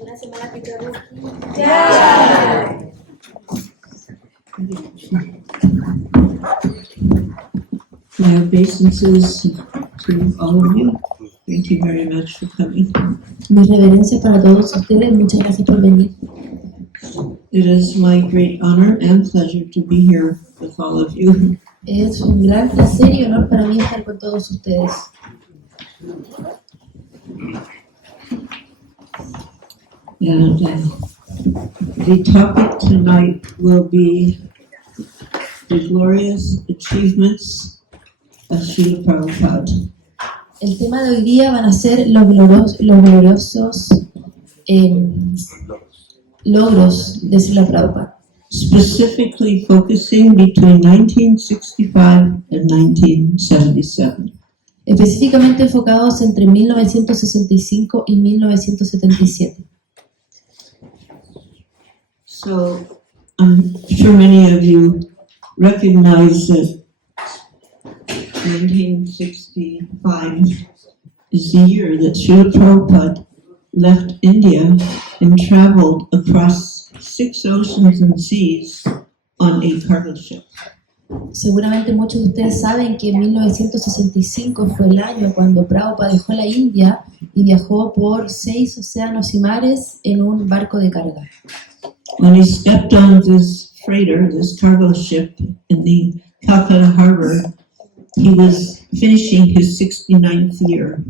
Una semana Pitraruki. My obeisances to all of you. Thank you very much for coming. Mis reverencias para todos ustedes. Muchas gracias por venir. It is my great honor and pleasure to be here with all of you. Es un gran placer y honor para mí estar con todos ustedes. And the topic tonight will be the glorious achievements of Srila Prabhupada. El tema de hoy día van a ser los gloriosos logros de Srila Prabhupada. Specifically focusing between 1965 and 1977. Específicamente enfocados entre 1965 y 1977. So, I'm sure many of you recognize that 1965 is the year that Srila Prabhupada left India and traveled across 6 oceans and seas on a cargo ship. Seguramente muchos de ustedes saben que en 1965 fue el año cuando Prabhupada dejó la India y viajó por 6 océanos y mares en un barco de carga. When he stepped on this freighter, this cargo ship in the Calcutta harbor, he was finishing his 69th year.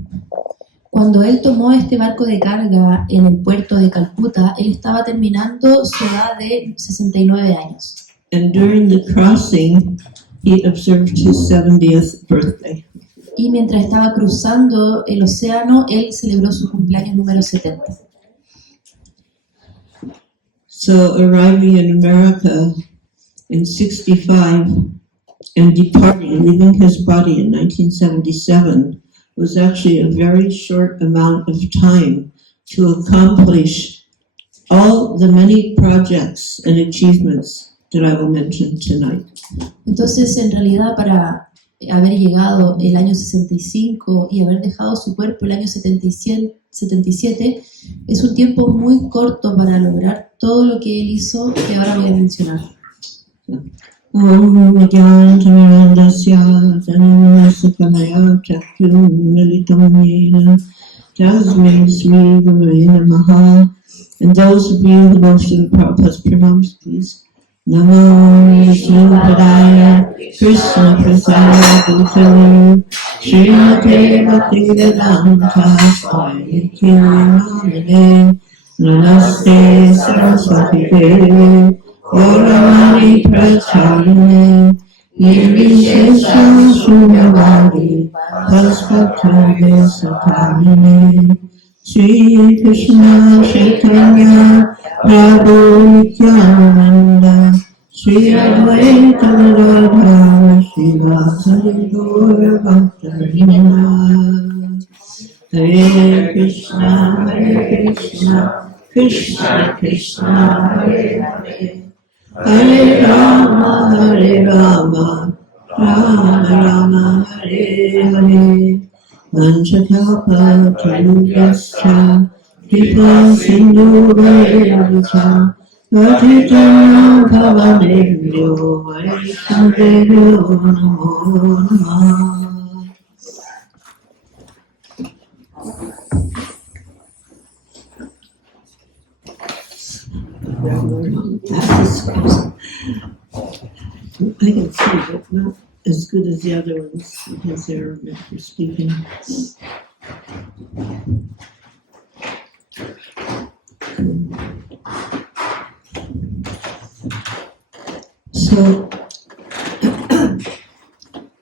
Cuando él tomó este barco de carga en el puerto de Calcuta, él estaba terminando su edad de 69 años. And during the crossing, he observed his 70th birthday. Y mientras estaba cruzando el océano, él celebró su cumpleaños número 70. So arriving in America in 65 and departing, leaving his body in 1977, was actually a very short amount of time to accomplish all the many projects and achievements that I will mention tonight. Entonces, en realidad, para haber llegado el año 65 y haber dejado su cuerpo el año 77, es un tiempo muy corto para lograr todo lo que él hizo, que ahora voy a mencionar. Om Gyantamirandasya Janamasakalaya Chakyum Militam Yena Tasmai Sri Gurave Namaha. And those of you who know Srila Prabhupada's pronouns, please. Namo Vishnupadaya Krishna Prasaya Bhutale Srimate Bhaktivedanta Swami Namane Namaste Saraswati Devi Gauravani Pracharine Nirvishesha Shunyavadi Paspatave Satarine Shri Krishna Chaitanya Prabhu Nityananda Shri Advaita Radha Srivasadi Gaura Bhakta Hare Krishna Krishna Krishna Hare Hare Hare Rama Rama Rama Hare Hare Vanchakalpa Tarubhyascha Kripa Sindhu Vairabhya Patitana Bhavanebhyo Vaishnavebhyo Namo Namah. I can see, but not as good as the other ones because they're meant for speaking. So,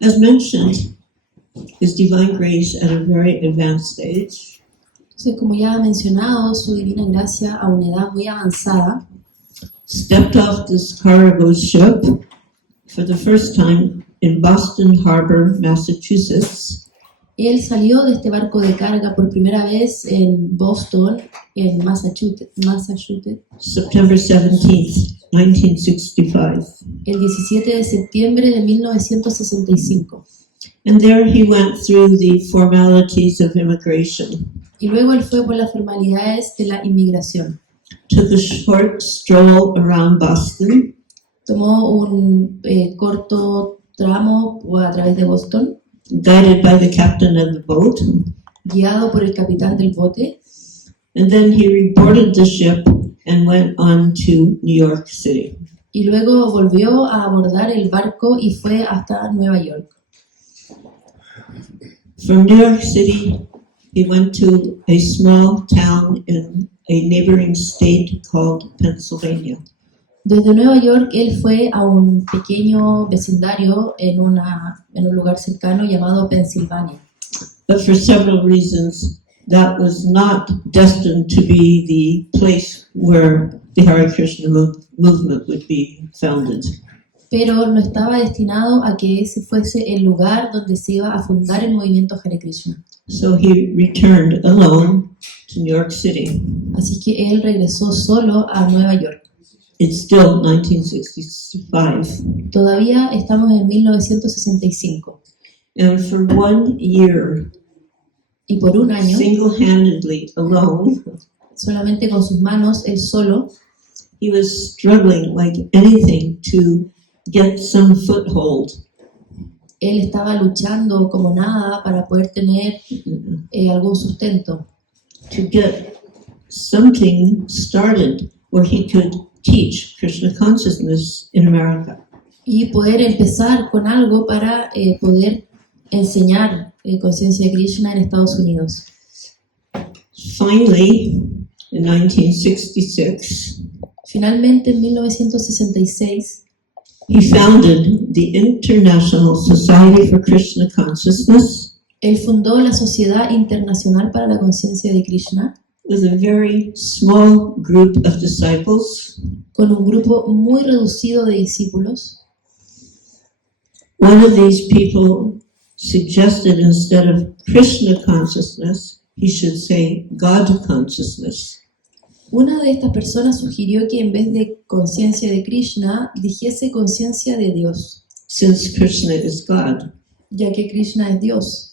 as mentioned, His Divine Grace at a very advanced stage. Entonces, como ya ha mencionado, su divina gracia a una edad muy avanzada, stepped off this cargo ship for the first time in Boston Harbor, Massachusetts. Él salió de este barco de carga por primera vez en Boston, en Massachusetts, September 17th, 1965. El 17 de septiembre de 1965. And there he went through the formalities of immigration. Y luego él fue por las formalidades de la inmigración. took a short stroll around Boston, Tomó un corto tramo a través de Boston, guided by the captain of the boat, guiado por el capitán del bote, and then he reboarded the ship and went on to New York City. y luego volvió a abordar el barco y fue hasta Nueva York. From New York City, he went to a small town in a neighboring state called Pennsylvania. Desde Nueva York él fue a un pequeño vecindario en un lugar cercano llamado Pensilvania. But for several reasons, that was not destined to be the place where the Hare Krishna movement would be founded. Pero no estaba destinado a que ese fuese el lugar donde se iba a fundar el movimiento Hare Krishna. So he returned alone to New York City. Así que él regresó solo a Nueva York. It's still 1965. Todavía estamos en 1965 And for 1 year, y por un año, single-handedly alone, solamente con sus manos, él solo, he was struggling like anything to get some foothold. él estaba luchando como nada para poder tener algún sustento, To get something started where he could teach Krishna consciousness in America. y poder empezar con algo para poder enseñar conciencia de Krishna en Estados Unidos. Finally, in 1966, Finalmente, en 1966, he founded the International Society for Krishna Consciousness él fundó la Sociedad Internacional para la Conciencia de Krishna with a very small group of disciples. con un grupo muy reducido de discípulos. One of these people suggested instead of Krishna consciousness, he should say God consciousness. Una de estas personas sugirió que en vez de conciencia de Krishna, dijese conciencia de Dios, Since Krishna is God, ya que Krishna es Dios.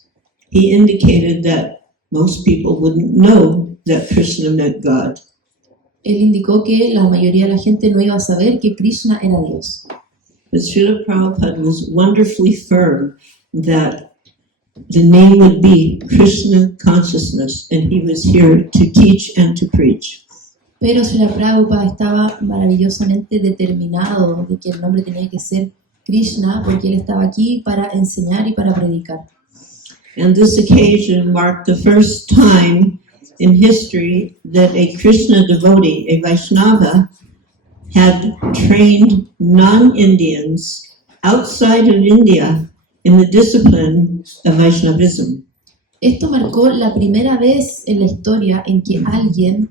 he indicated that most people wouldn't know that Krishna meant God. Él indicó que la mayoría de la gente no iba a saber que Krishna era Dios. But Srila Prabhupada was wonderfully firm that the name would be Krishna consciousness, and he was here to teach and to preach. Pero Srila Prabhupada estaba maravillosamente determinado de que el nombre tenía que ser Krishna, porque él estaba aquí para enseñar y para predicar. And this occasion marked the first time in history that a Krishna devotee, a Vaishnava, had trained non-Indians outside of India in the discipline of Vaishnavism. Esto marcó la primera vez en la historia en que alguien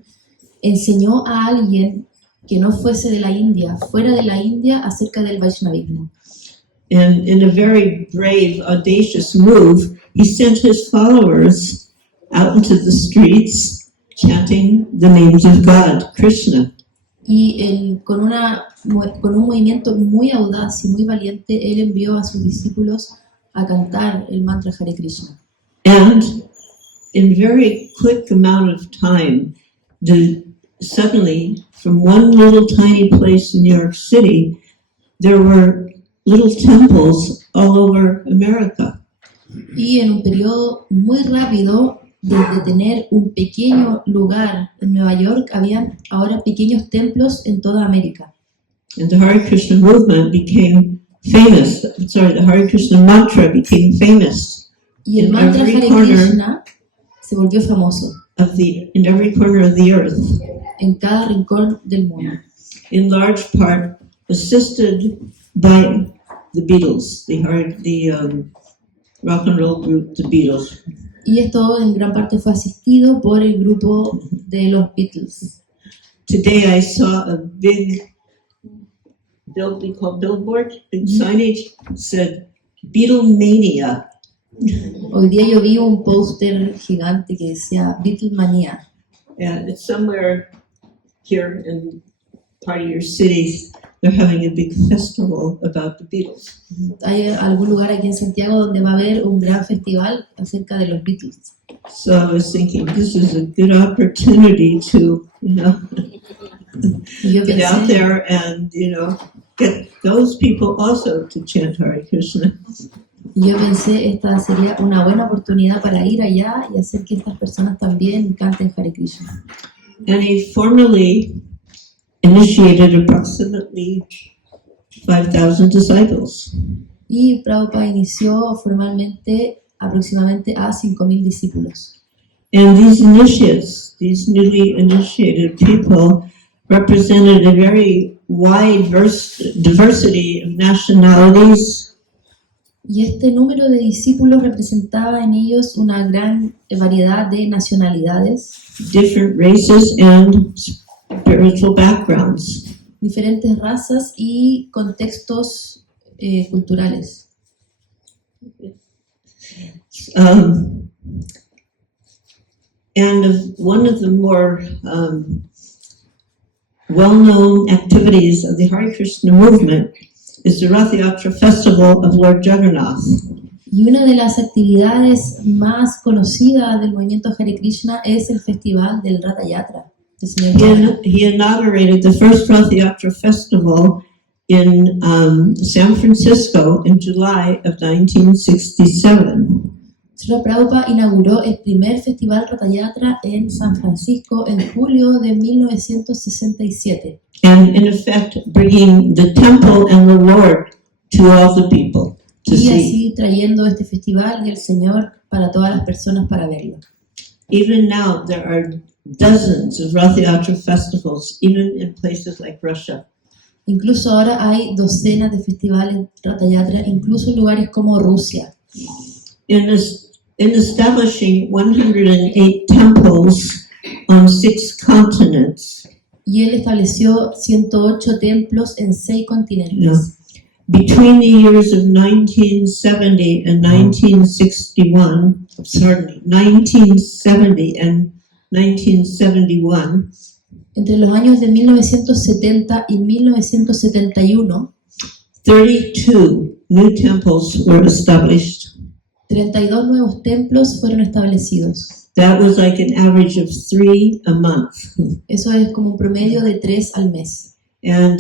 enseñó a alguien que no fuese de la India, fuera de la India, acerca del Vaishnavismo. And in a very brave, audacious move, he sent his followers out into the streets chanting the names of God, Krishna. Y con un movimiento muy audaz y muy valiente, él envió a sus discípulos a cantar el mantra Hare Krishna. And in very quick amount of time, suddenly, from one little tiny place in New York City, there were little temples all over America. Y en un periodo muy rápido, desde tener un pequeño lugar en Nueva York, habían ahora pequeños templos en toda América. And the Hare Krishna movement became famous. The Hare Krishna mantra became famous Y el In mantra every Hare corner. Krishna se volvió famoso in every corner of the earth, en cada rincón del mundo. in large part assisted by the Beatles, the rock and roll group, the Beatles. Y esto en gran parte fue asistido por el grupo de los Beatles. Today I saw a big billboard, big signage said Beatlemania. Hoy día yo vi un póster gigante que decía Beatlemania. And it's somewhere here in part of your cities. they're having a big festival about the Beatles. Hay algún lugar aquí en Santiago donde va a haber un gran festival acerca de los Beatles. So I was thinking, this is a good opportunity to, Y yo get out pensé, there and, get those people also to chant Hare Krishna. esta sería una buena oportunidad para ir allá y hacer que estas personas también canten Hare Krishna. And he formally initiated approximately 5,000 disciples. Y Prabhupada inició formalmente aproximadamente a 5.000 discípulos. And these initiates, these newly initiated people, represented a very wide diversity of nationalities, Y este número de discípulos representaba en ellos una gran variedad de nacionalidades, different races, and spiritual backgrounds. diferentes razas y contextos culturales. And one of the more well-known activities of the Hare Krishna movement is the Rath Yatra festival of Lord Jagannath. Y una de las actividades más conocidas del movimiento Hare Krishna es el festival del Ratha Yatra. del Señor Jagannath. He inaugurated the first Rath Yatra festival in San Francisco in July of 1967. Srila Prabhupada inauguró el primer festival Ratha Yatra en San Francisco en julio de 1967. And in effect, bringing the temple and the Lord to all the people to Y see. así trayendo este festival y el Señor para todas las personas para verlo. Even now, there are dozens of Rath Yatra festivals, even in places like Russia. Incluso ahora hay docenas de festivales Ratha Yatra, incluso en lugares como Rusia. In establishing 108 temples on 6 continents, Y él estableció 108 templos en 6 continentes. Yeah. Between the years of 1970 and 1970 and 1971, Entre los años de 1970 y 1971, 32 new temples were established. 32 nuevos templos fueron establecidos. That was like an average of 3 a month. Eso es como un promedio de 3 al mes. And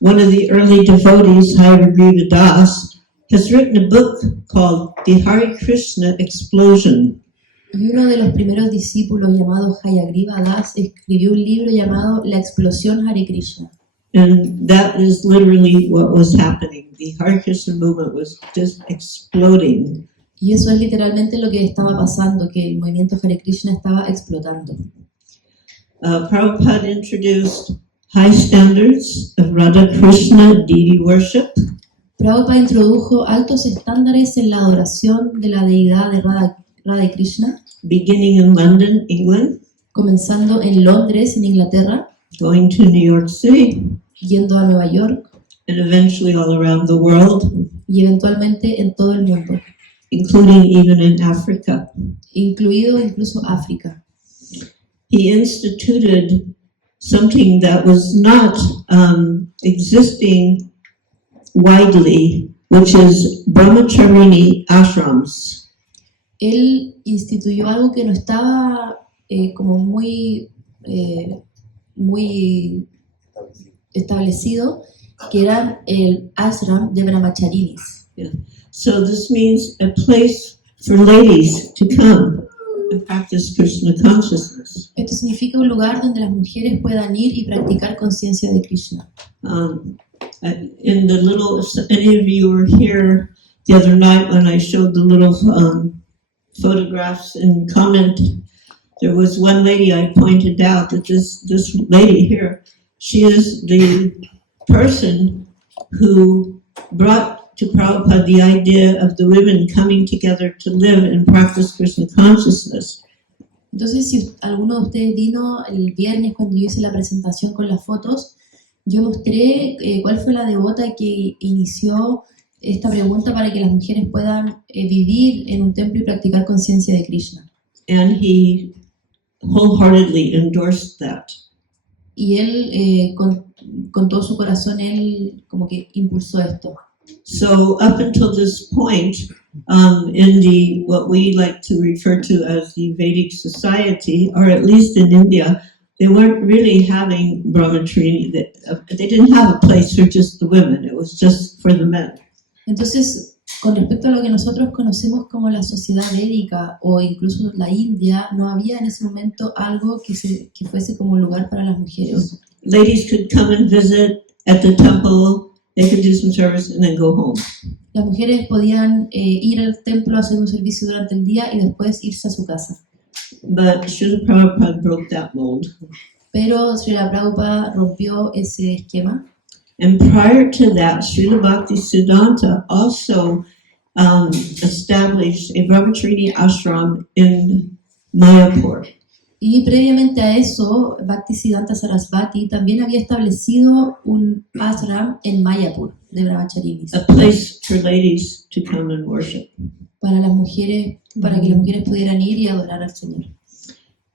one of the early devotees, Hayagriva Das, has written a book called The Hare Krishna Explosion. Y uno de los primeros discípulos, llamado Hayagriva Das, escribió un libro llamado La explosión Hare Krishna. And that is literally what was happening. The Hare Krishna movement was just exploding. Y eso es literalmente lo que estaba pasando, que el movimiento Hare Krishna estaba explotando. Prabhupada introduced high standards of Radha Krishna deity worship. Prabhupada introdujo altos estándares en la adoración de la deidad de Radha Krishna, Beginning in London, England, comenzando en Londres, en Inglaterra, going to New York City, yendo a Nueva York and eventually all around the world, y eventualmente en todo el mundo, including even in Africa. incluido incluso África. He instituted something that was not existing widely, which is Brahmacharini ashrams. Él instituyó algo que no estaba como muy establecido, que era el ashram de Brahmacharinis. So this means a place for ladies to come and practice Krishna consciousness. Esto significa un lugar donde las mujeres puedan ir y practicar conciencia de Krishna. In the little, if any of you were here the other night when I showed the little photographs and comment, there was one lady I pointed out that this lady here, she is the person who brought to Prabhupada the idea of the women coming together to live and practice Krishna consciousness. Entonces, si alguno de ustedes vino el viernes cuando yo hice la presentación con las fotos, yo mostré cuál fue la devota que inició esta pregunta para que las mujeres puedan vivir en un templo y practicar conciencia de Krishna. And he wholeheartedly endorsed that. y él con todo su corazón él como que impulsó esto. So up until this point, in the what we like to refer to as the Vedic society, or at least in India, they weren't really having brahmacharya. They didn't have a place for just the women. It was just for the men. Entonces, con respecto a lo que nosotros conocemos como la sociedad védica o incluso la India, no había en ese momento algo que fuese como lugar para las mujeres. Ladies could come and visit at the temple. They could do some service and then go home. Las mujeres podían ir al templo a hacer un servicio durante el día y después irse a su casa. But Srila Prabhupada broke that mold. Pero Srila Prabhupada rompió ese esquema. And prior to that, Srila Bhaktisiddhanta also established a Brahmacharini ashram in Mayapur. Y previamente a eso, Bhaktisiddhanta Sarasvati también había establecido un ashram en Mayapur de brahmacharinis. A place for ladies to come and worship. Para las mujeres, para que las mujeres pudieran ir y adorar al Señor.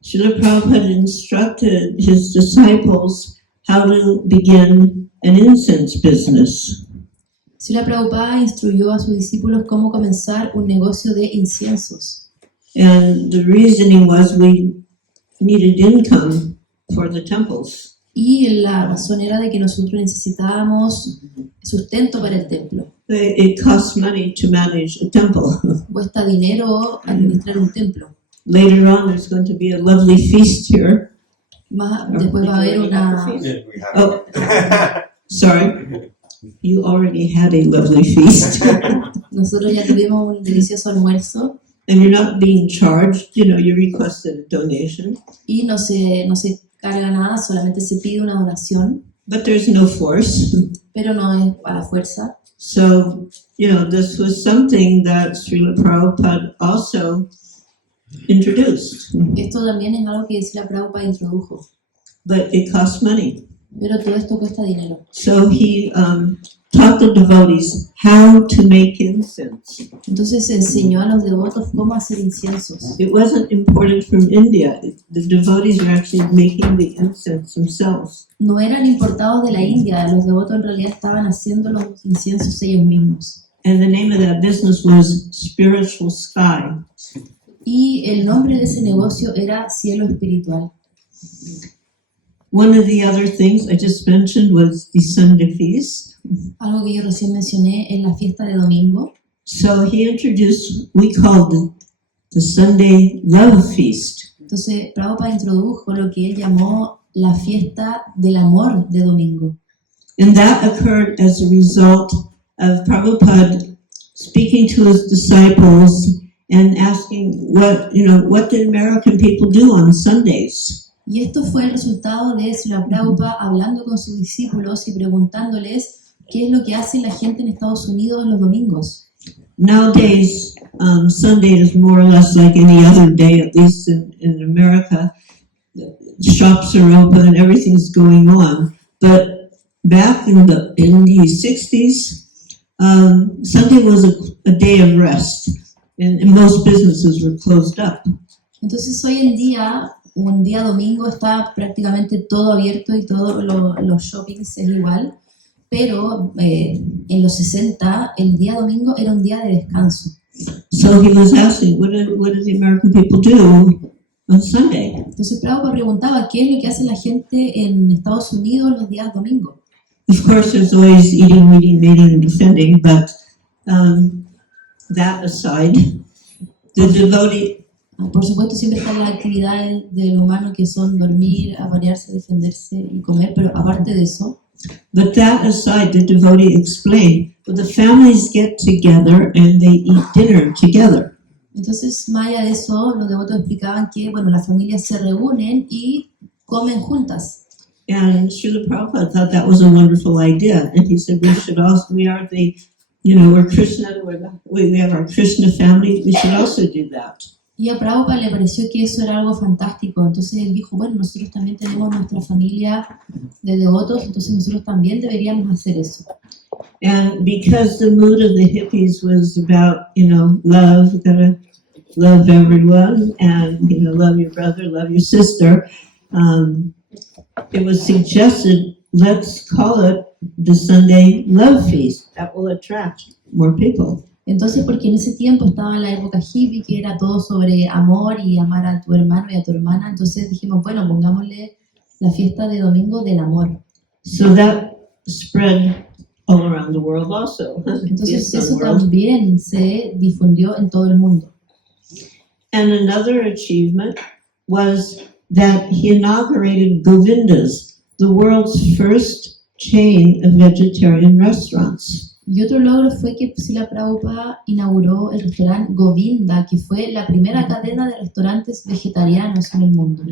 Srila Prabhupada instructed his disciples how to begin an incense business. Srila Prabhupada instruyó a sus discípulos cómo comenzar un negocio de inciensos. And the reasoning was we needed income for the temples. Y la razón era de que nosotros necesitábamos sustento para el templo. It costs money to manage a temple. Cuesta dinero administrar un templo. Later on, there's going to be a lovely feast here. Después va a haber una... Oh, sorry. You already had a lovely feast. Nosotros ya tuvimos un delicioso almuerzo. And you're not being charged, you requested a donation. Y no se carga nada, solamente se pide una donación. But there's no force. Pero no es a la fuerza. So, this was something that Srila Prabhupada also introduced. Esto también es algo que Srila Prabhupada introdujo. But it costs money. Pero todo esto cuesta dinero. So he taught the devotees how to make incense. Entonces enseñó a los devotos cómo hacer inciensos. It wasn't imported from India. The devotees were actually making the incense themselves. No eran importados de la India, los devotos en realidad estaban haciendo los inciensos ellos mismos. And the name of that business was Spiritual Sky. Y el nombre de ese negocio era Cielo Espiritual. One of the other things I just mentioned was the Sunday feast. Algo que yo recién mencioné es la fiesta de domingo. So he introduced, we called it the Sunday Love Feast. Entonces Prabhupada introdujo lo que él llamó la fiesta del amor de domingo. And that occurred as a result of Prabhupada speaking to his disciples and asking what did American people do on Sundays? Y esto fue el resultado de Srila Prabhupada hablando con sus discípulos y preguntándoles qué es lo que hace la gente en Estados Unidos los domingos. Nowadays, Sunday is more or less like any other day, at least in America. The shops are open and everything's going on. But back in the 60s, Sunday was a day of rest, and most businesses were closed up. Entonces hoy en día, un día domingo está prácticamente todo abierto y todos los shoppings es igual, pero en los 60 el día domingo era un día de descanso. So he was asking, what do the American people do on Sunday? Entonces Prabhupada preguntaba qué es lo que hace la gente en Estados Unidos los días domingos. Of course, there's always eating, meeting, mating, and defending, but that aside, the devotee. Por supuesto, siempre están las actividades del humano que son dormir, aparearse, defenderse y comer, pero aparte de eso. But that aside, the devotee explained, well, the families get together and they eat dinner together. Entonces, más allá de eso, los devotos explicaban que, bueno, las familias se reúnen y comen juntas. And Srila Prabhupada thought that was a wonderful idea, and he said we are the, we're Krishna, we have our Krishna family, we should also do that. Y a Prabhupada le pareció que eso era algo fantástico, entonces él dijo, bueno, nosotros también tenemos nuestra familia de devotos, entonces nosotros también deberíamos hacer eso. And because the mood of the hippies was about, love, you gotta love everyone, and, love your brother, love your sister, it was suggested, let's call it the Sunday Love Feast. That will attract more people. Entonces, porque en ese tiempo estaba la época hippie, que era todo sobre amor y amar a tu hermano y a tu hermana, entonces dijimos, bueno, pongámosle la fiesta de domingo del amor. So that spread all around the world also. Entonces The eso world. también se difundió en todo el mundo. And another achievement was that he inaugurated Govinda's, the world's first chain of vegetarian restaurants. Y otro logro fue que Srila Prabhupada inauguró el restaurante Govinda, que fue la primera cadena de restaurantes vegetarianos en el mundo.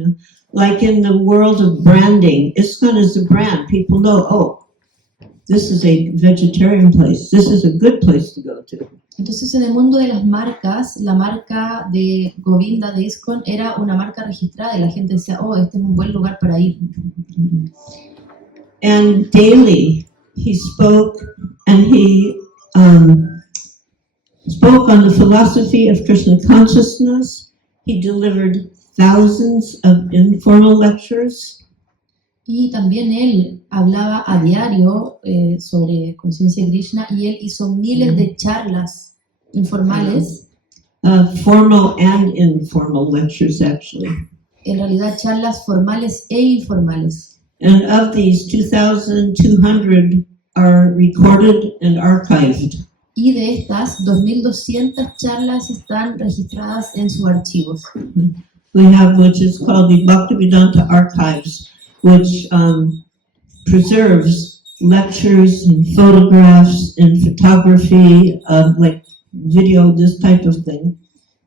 Like in the world of branding, ISKCON is a brand. People know, oh, this is a vegetarian place. This is a good place to go to. Entonces, en el mundo de las marcas, la marca de Govinda de ISKCON era una marca registrada y la gente decía, oh, este es un buen lugar para ir. And daily, he spoke and he spoke on the philosophy of Krishna consciousness. He delivered thousands of informal lectures. Y también él hablaba a diario sobre conciencia de Krishna y él hizo miles de charlas informales, Formal and informal lectures, actually. en realidad charlas formales e informales. And of these, 2,200 are recorded and archived. Y de estas, 2.200 charlas están registradas en sus archivos. We have, which is called the Bhaktivedanta Archives, which preserves lectures and photographs and photography, like video, this type of thing.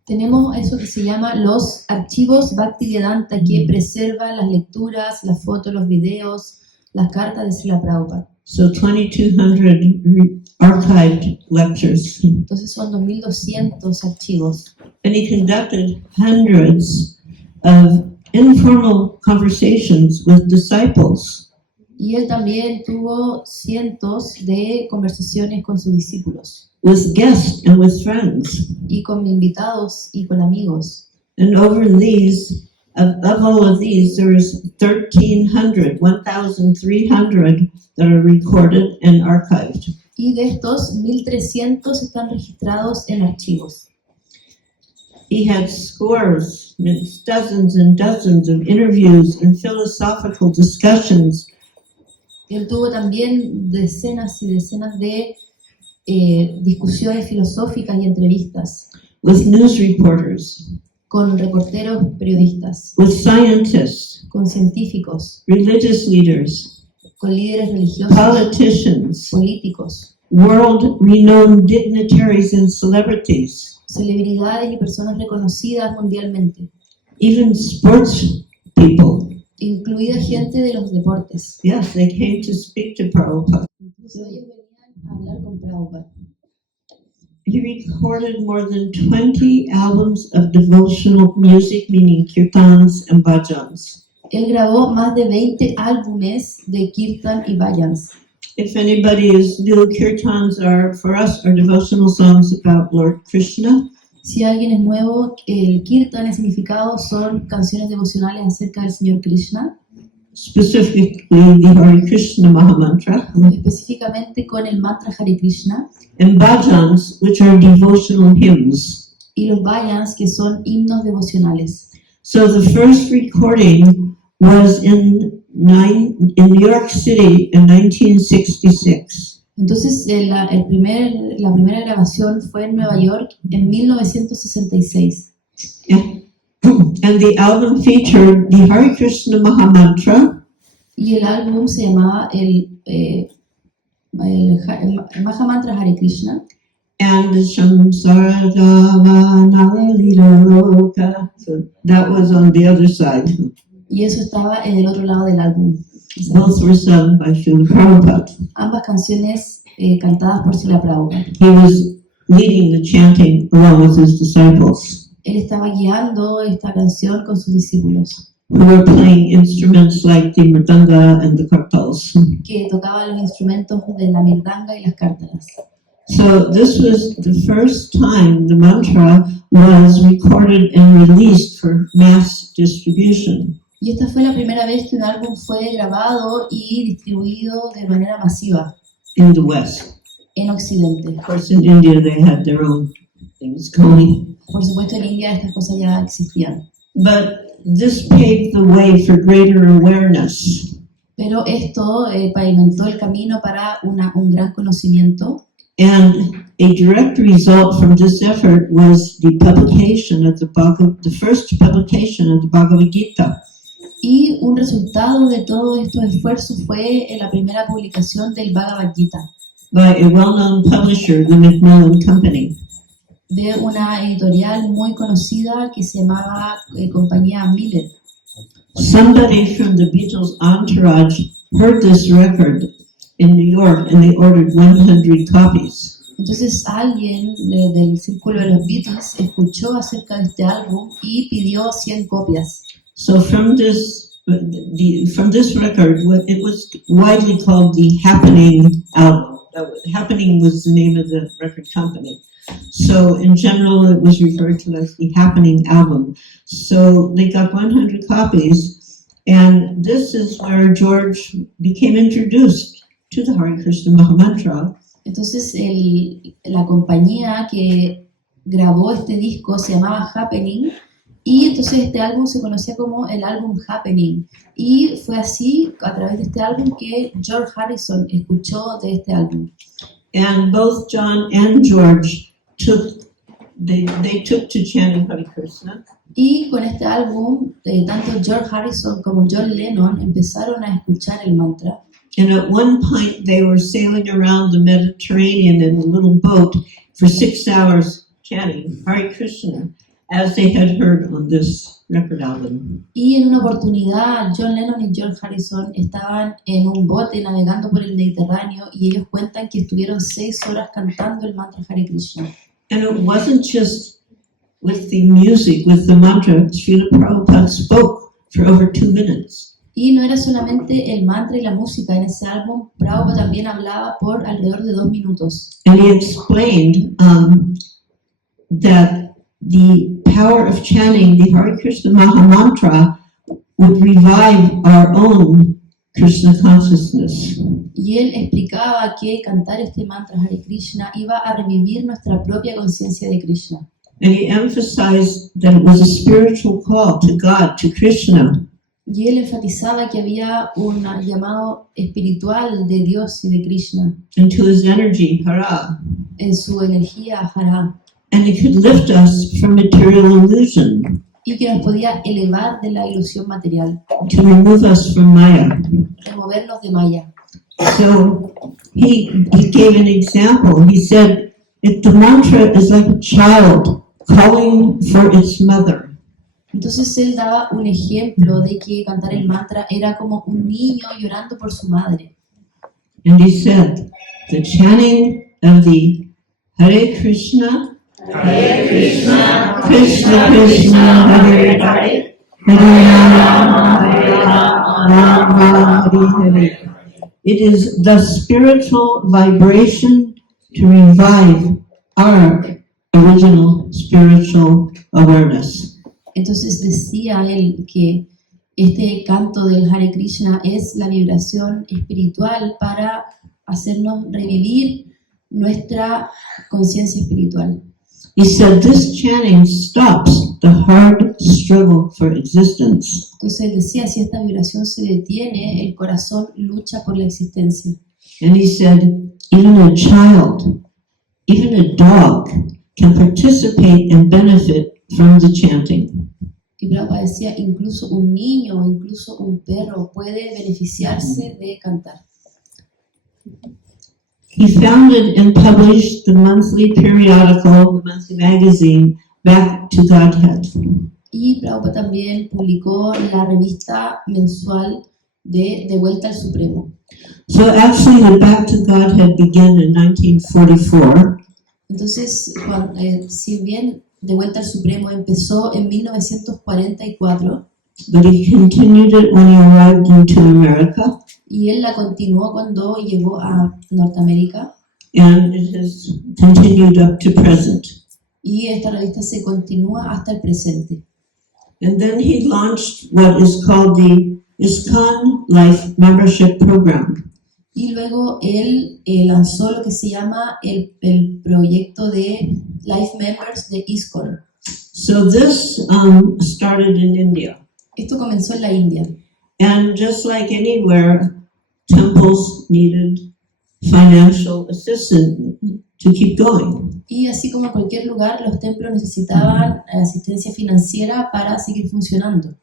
Tenemos eso que se llama los archivos Bhaktivedanta, que preserva las lecturas, las fotos, los videos, las cartas de Srila Prabhupada. So 2,200 archived lectures. Entonces son 2.200 archivos. And he conducted hundreds of informal conversations with disciples. Y él también tuvo cientos de conversaciones con sus discípulos, with guests and with friends. y con invitados y con amigos. And over these, of all of these, there is 1,300 that are recorded and archived. Y de estos, 1.300 están registrados en archivos. He had scores, dozens and dozens of interviews and philosophical discussions Él tuvo también decenas y decenas de discusiones filosóficas y entrevistas with news reporters, con reporteros periodistas, with scientists, con científicos, religious leaders, con líderes religiosos, politicians, políticos, world-renowned dignitaries and celebrities, celebridades y personas reconocidas mundialmente, even sports people. incluida gente de los deportes. Yes, they came to speak to Prabhupada. Incluso ellos venían a hablar con Prabhupada. He recorded more than 20 albums of devotional music, meaning kirtans and bhajans. Él grabó más de 20 álbumes de kirtan y bhajans. If anybody is new, kirtans are, for us, are devotional songs about Lord Krishna. Si alguien es nuevo, el kirtan, el significado son canciones devocionales acerca del Señor Krishna, Specifically the Hare Krishna Mahamantra, específicamente con el mantra Hare Krishna, and bhajans, which are devotional hymns. y los bhajans, que son himnos devocionales. So the first recording was in New York City in 1966. Entonces, la primera grabación fue en Nueva York en 1966. And the album featured the Hare Krishna Mahamantra, Y el álbum se llamaba el Mahamantra Hare Krishna, and the Shamsara Nalalila Loka. So that was on the other side. y eso estaba en el otro lado del álbum. Both were sung by Srila Prabhupada. Ambas canciones cantadas por Srila Prabhupada. He was leading the chanting along with his disciples, Él estaba guiando esta canción con sus discípulos, who were playing instruments like the mridanga and the kartals. que tocaban los instrumentos de la mirdanga y las cártalas. So this was the first time the mantra was recorded and released for mass distribution. Y esta fue la primera vez que un álbum fue grabado y distribuido de manera masiva in the West. en Occidente. Of course, in India they had their own things going. Por supuesto, en India estas cosas ya existían. But this paved the way for greater awareness. Pero esto pavimentó el camino para un gran conocimiento. And a direct result from this effort was the publication of the first publication of the Bhagavad Gita. Y un resultado de todos estos esfuerzos fue la primera publicación del Bhagavad Gita By a well-known publisher, the Macmillan Company. de una editorial muy conocida que se llamaba Compañía Miller. Somebody from the Beatles entourage heard this record in New York and they ordered 100 copies. Entonces alguien del círculo de los Beatles escuchó acerca de este álbum y pidió 100 copias. So from this record, it was widely called the Happening album. Happening was the name of the record company. So in general, it was referred to as the Happening album. So they got 100 copies, and this is where George became introduced to the Hare Krishna Mahamantra. Entonces la compañía que grabó este disco se llamaba Happening, y entonces este álbum se conocía como el álbum Happening. Y fue así, a través de este álbum, que George Harrison escuchó de este álbum. And both John and George took to chanting Hare Krishna. Y con este álbum, tanto George Harrison como John Lennon empezaron a escuchar el mantra. And at one point they were sailing around the Mediterranean in a little boat for 6 hours chanting Hare Krishna, as they had heard on this record album. Y en una oportunidad, John Lennon y George Harrison estaban en un bote navegando por el Mediterráneo y ellos cuentan que estuvieron 6 horas cantando el mantra Hare Krishna. And it wasn't just with the music, with the mantra. Srila Prabhupada spoke for over 2 minutes. Y no era solamente el mantra y la música en ese álbum, Prabhupada también hablaba por alrededor de 2 minutos. And he explained that the power of chanting the Hare Krishna Mahamantra would revive our own Krishna consciousness. Y él explicaba que cantar este mantra Hare Krishna iba a revivir nuestra propia conciencia de Krishna. And he emphasized that it was a spiritual call to God, to Krishna. Y él enfatizaba que había un llamado espiritual de Dios y de Krishna And to his energy, Hara. en su energía Hara, And it could lift us from material illusion, y que nos podía elevar de la ilusión material, to remove us from Maya. removernos de Maya. So he gave an example. He said, if the mantra is like a child calling for its mother. Entonces él daba un ejemplo de que cantar el mantra era como un niño llorando por su madre. And he said, the chanting of the Hare Krishna, Hare Krishna, Krishna Krishna, Hare Hare, Hare Rama, Hare Rama, Rama Hare Hare. It is the spiritual vibration to revive our original spiritual awareness. Entonces decía él que este canto del Hare Krishna es la vibración espiritual para hacernos revivir nuestra conciencia espiritual. He said this chanting stops the hard struggle for existence. Entonces decía, si esta vibración se detiene, el corazón lucha por la existencia. And he said, even a child, even a dog can participate and benefit from the chanting. Y Prabhupada decía, incluso un niño o incluso un perro puede beneficiarse de cantar. He founded and published the monthly periodical, the monthly magazine, Back to Godhead. Y Prabhupada también publicó la revista mensual de Vuelta al Supremo. So actually the Back to Godhead began in 1944. Entonces, si bien De Vuelta al Supremo empezó en 1944, but he continued it when he arrived into America, y él la continuó cuando llegó a Norteamérica, and it has continued up to present. y esta revista se continúa hasta el presente. And then he launched what is called the ISKCON Life Membership Program. Y luego él lanzó lo que se llama el proyecto de Life Members de ISKCON. So this started in India. Esto comenzó en la India. And just like anywhere, temples needed financial assistance to keep going. Y así como en cualquier lugar, los templos necesitaban asistencia financiera para seguir funcionando.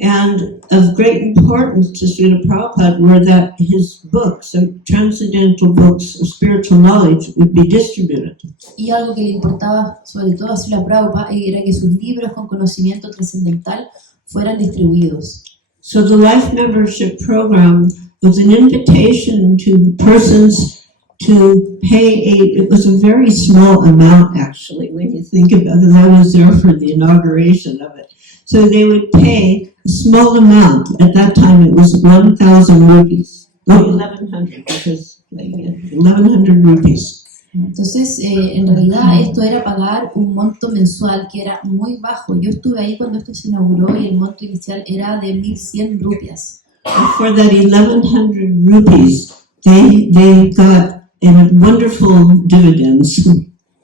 And of great importance to Srila Prabhupada were that his books, transcendental books of spiritual knowledge, would be distributed. Y algo que le importaba sobre todo a Srila Prabhupada era que sus libros con conocimiento trascendental fueran distribuidos. So the Life Membership Program was an invitation to persons to pay it was a very small amount actually when you think about it. I was there for the inauguration of it. So they would pay a small amount. At that time it was 1,000 rupees. No, 1,100 because 1,100 rupees. Entonces, en realidad esto era pagar un monto mensual que era muy bajo. Yo estuve ahí cuando esto se inauguró y el monto inicial era de 1,100 rupias. And for that 1,100 rupees, they got wonderful dividends.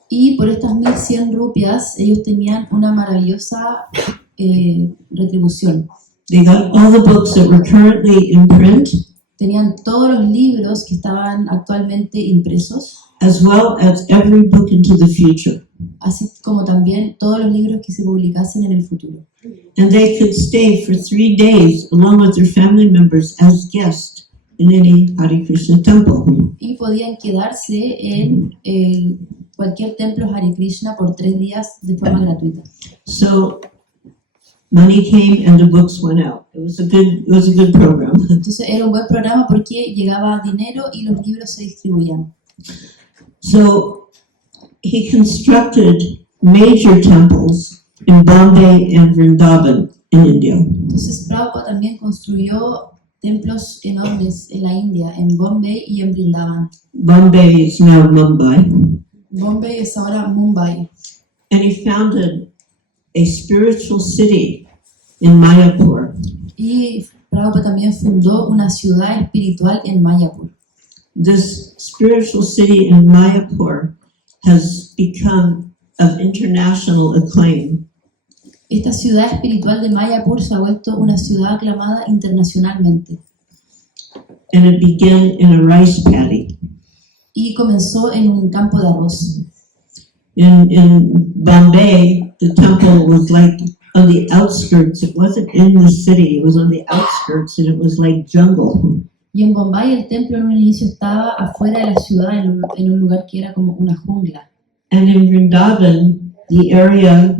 Y por estas 1,100 rupias, ellos tenían una maravillosa retribución. They got all the books that were currently in print, Tenían todos los libros que estaban actualmente impresos, as well as every book into the future. así como también todos los libros que se publicasen en el futuro. And they could stay for 3 days along with their family members as guests in any Hare Krishna temple. Y podían quedarse en cualquier templo Hare Krishna por 3 días de forma gratuita. So money came and the books went out. It was a good program. Entonces era un buen programa porque llegaba dinero y los libros se distribuían. So he constructed major temples in Bombay and Vrindavan in India. Entonces Prabhupada también construyó templos enormes en la India, en Bombay y en Vrindavan. Bombay is now Mumbai. Bombay es ahora Mumbai. And he founded a spiritual city in Mayapur. Y Prabhupada también fundó una ciudad espiritual en Mayapur. This spiritual city in Mayapur has become of international acclaim. Esta ciudad espiritual de Mayapur se ha vuelto una ciudad aclamada internacionalmente. And it began in a rice paddy. Y comenzó en un campo de arroz. In Bombay, the temple was like on the outskirts. It wasn't in the city, it was on the outskirts, and it was like jungle. Y en Bombay el templo en un inicio estaba afuera de la ciudad, en un lugar que era como una jungla. And in Vrindavan, the area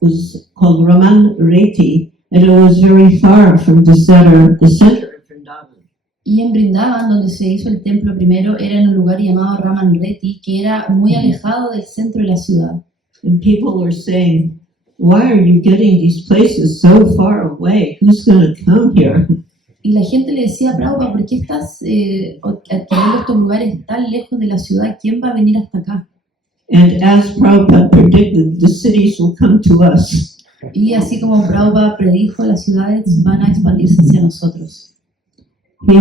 was called Raman Reti, and it was very far from the center of Vrindavan. Y en Vrindavan, donde se hizo el templo primero, era en un lugar llamado Raman Reti, que era muy alejado del centro de la ciudad. And people were saying, why are you getting these places so far away? Who's going to come here? Y la gente le decía a Prabhupada, ¿por qué estás adquiriendo estos lugares tan lejos de la ciudad? ¿Quién va a venir hasta acá? And as Prabhupada predicted, the cities will come to us. Y así como Prabhupada predijo, las ciudades van a expandirse hacia nosotros. He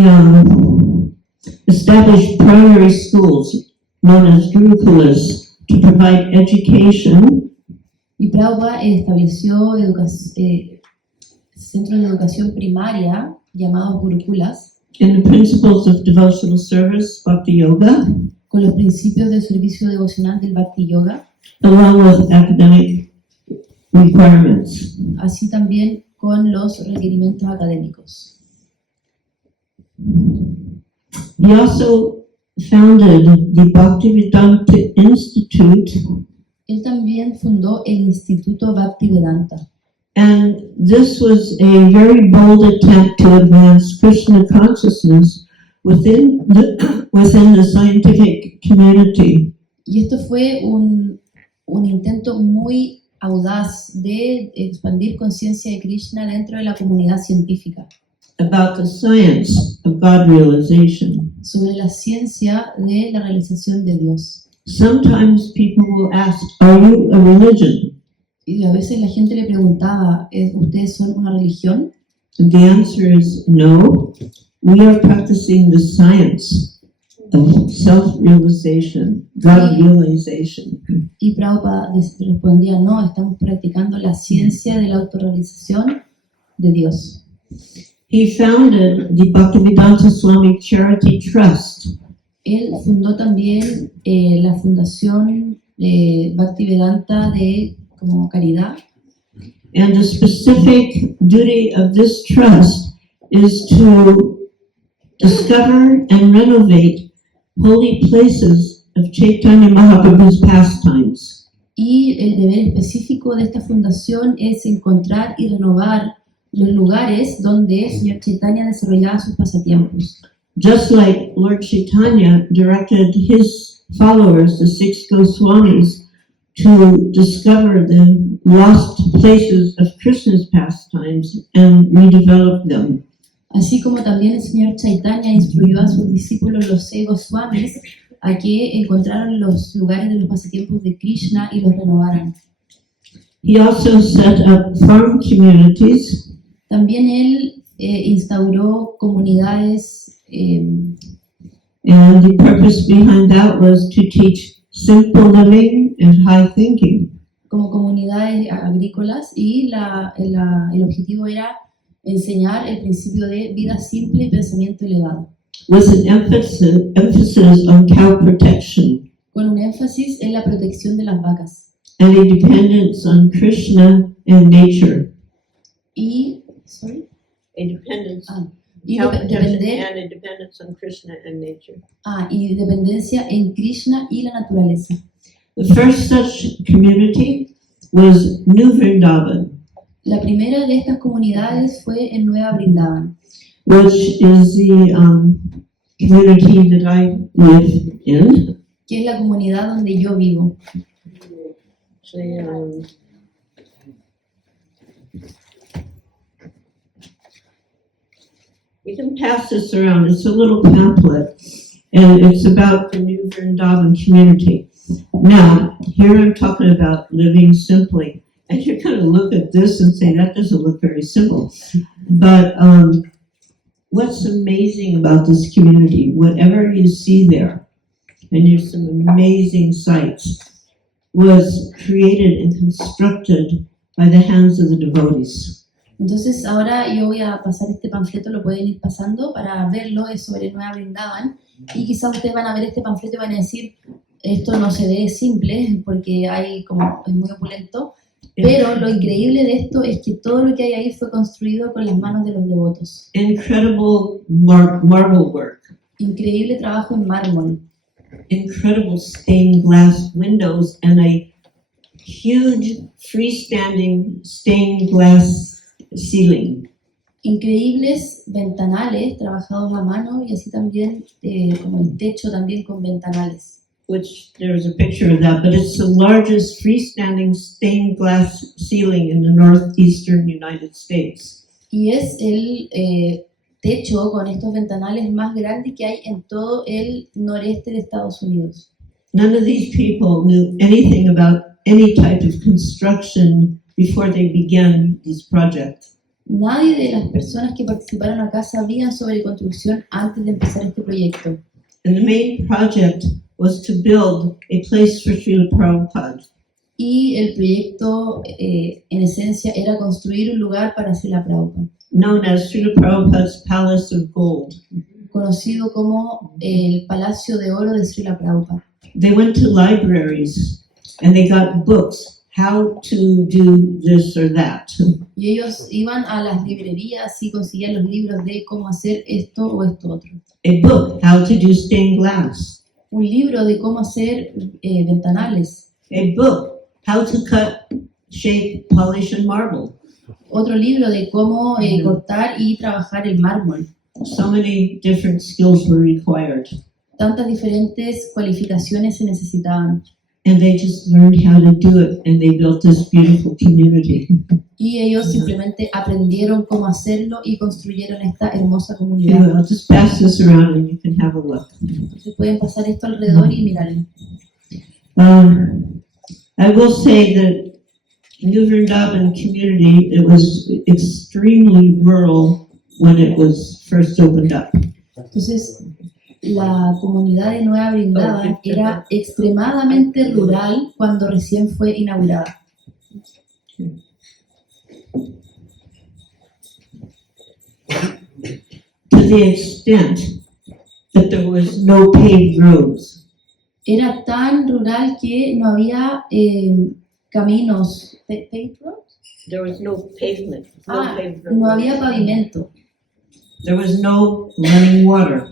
established primary schools known as Gurukulas to provide education Y Prabhupada estableció centros de educación primaria llamados gurukulas in the principles of devotional service, Bhakti Yoga, con los principios del servicio devocional del Bhakti Yoga, along with academic requirements. así también con los requerimientos académicos. He also founded the Bhaktivedanta Institute, Él también fundó el Instituto Bhaktivedanta. and this was a very bold attempt to advance Krishna consciousness within the scientific community. Y esto fue un intento muy audaz de expandir conciencia de Krishna dentro de la comunidad científica, About the science of God realization. sobre la ciencia de la realización de Dios. Sometimes people will ask, are you a religion? Y a veces la gente le preguntaba, ¿ustedes son una religión? And the answer is no. We are practicing the science of self-realization, God-realization. Y Prabhupada respondía, no, estamos practicando la ciencia de la autorrealización de Dios. He founded the Bhaktivedanta Swami Charity Trust, Él fundó también la fundación Bhaktivedanta de como caridad. and the specific duty of this trust is to discover and renovate holy places of Chaitanya Mahaprabhu's pastimes. Y el deber específico de esta fundación es encontrar y renovar los lugares donde el Señor Chaitanya desarrollaba sus pasatiempos. Just like Lord Chaitanya directed his followers, the six Goswamis, to discover the lost places of Krishna's pastimes and redevelop them. Así como también el Señor Chaitanya instruyó a sus discípulos, los 6 Goswamis, a que encontraran los lugares de los pasatiempos de Krishna y los renovaran. He also set up farm communities También él instauró comunidades and the purpose behind that was to teach simple living and high thinking. como comunidades agrícolas y el objetivo era enseñar el principio de vida simple y pensamiento elevado, With an emphasis on cow protection con un énfasis en la protección de las vacas and a dependence on Krishna and nature. y, A dependence y depender and a dependence on Krishna and nature. y dependencia en Krishna y la naturaleza. The first such community was New Vrindavan, La primera de estas comunidades fue en Nueva Brindavan, which is the community that I live in. que es la comunidad donde yo vivo. We can pass this around. It's a little pamphlet, and it's about the New Vrindavan community. Now, here I'm talking about living simply, and you're going to look at this and say, that doesn't look very simple. But what's amazing about this community, whatever you see there, and there's some amazing sights, was created and constructed by the hands of the devotees. Entonces ahora yo voy a pasar este panfleto, lo pueden ir pasando para verlo, es sobre Nueva Brindavan, y quizás ustedes van a ver este panfleto y van a decir, esto no se ve simple porque es muy opulento, pero lo increíble de esto es que todo lo que hay ahí fue construido con las manos de los devotos. Incredible marble work. Increíble trabajo en mármol. Incredible stained glass windows and a huge freestanding stained glass ceiling. Increíbles ventanales trabajados a mano y así también como el techo también con ventanales. Which there's a picture of that, but it's the largest freestanding stained glass ceiling in the northeastern United States. Y es el techo con estos ventanales más grande que hay en todo el noreste de Estados Unidos. None of these people knew anything about any type of construction before they began this project. Nadie de las personas que participaron acá sabían sobre construcción antes de empezar este proyecto. And the main project was to build a place for Srila Prabhupada. Y el proyecto, en esencia, era construir un lugar para Srila Prabhupada, Known as Srila Prabhupada's Palace of Gold. conocido como el Palacio de Oro de Srila Prabhupada. They went to libraries and they got books, how to do this or that. Y ellos iban a las librerías y conseguían los libros de cómo hacer esto o esto otro. A book, how to do stained glass. Un libro de cómo hacer ventanales. A book, how to cut, shape, polish, and marble. Otro libro de cómo cortar y trabajar el mármol. So many different skills were required. Tantas diferentes cualificaciones se necesitaban. And they just learned how to do it, and they built this beautiful community. Y ellos simplemente aprendieron cómo hacerlo y construyeron esta hermosa Yeah, comunidad. I'll just pass this around and you can have a look. Entonces pueden pasar esto alrededor y mirarlo. I will say that New Vrindavan community, it was extremely rural when it was first opened up. Entonces, la comunidad de Nueva Brindavan era extremadamente rural cuando recién fue inaugurada. To the extent that there was no paved roads. Era tan rural que no había caminos. ¿Paved roads? There was no pavement, No había pavimento, There was no running water,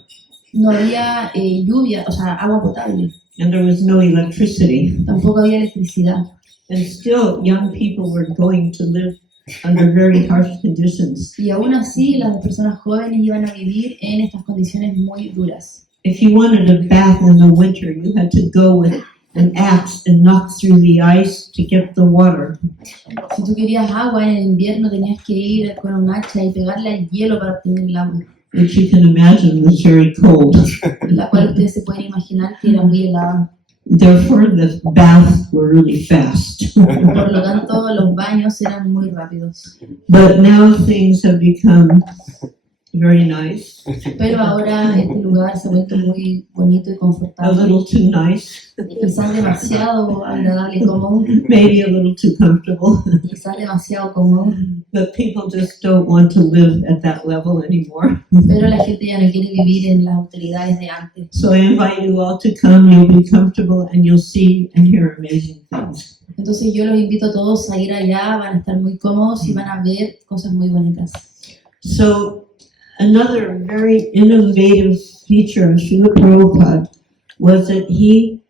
no había lluvia, o sea, agua potable, and there was no electricity. tampoco había electricidad. And still, young people were going to live under very harsh conditions. Y aún así, las personas jóvenes iban a vivir en estas condiciones muy duras. If you wanted a bath in the winter, you had to go with an axe and knock through the ice to get the water. Si tú querías agua en el invierno, tenías que ir con un hacha y pegarle al hielo para obtener el agua, Which you can imagine was very cold. la cual ustedes se pueden imaginar que era muy helada. Therefore, the baths were really fast. Por lo tanto, los baños eran muy rápidos. But now things have become very nice, Pero ahora este lugar se ha vuelto muy bonito y a confortable. little too nice, Quizás demasiado agradable y cómodo, maybe a little too comfortable. quizás demasiado cómodo, But people just don't want to live at that level anymore. pero la gente ya no quiere vivir en las autoridades de antes. So I invite you all to come, you'll be comfortable, and you'll see and hear amazing things. Entonces yo los invito a todos a ir allá, van a estar muy cómodos y van a ver cosas muy bonitas. So another very innovative feature of Srila Prabhupada was that he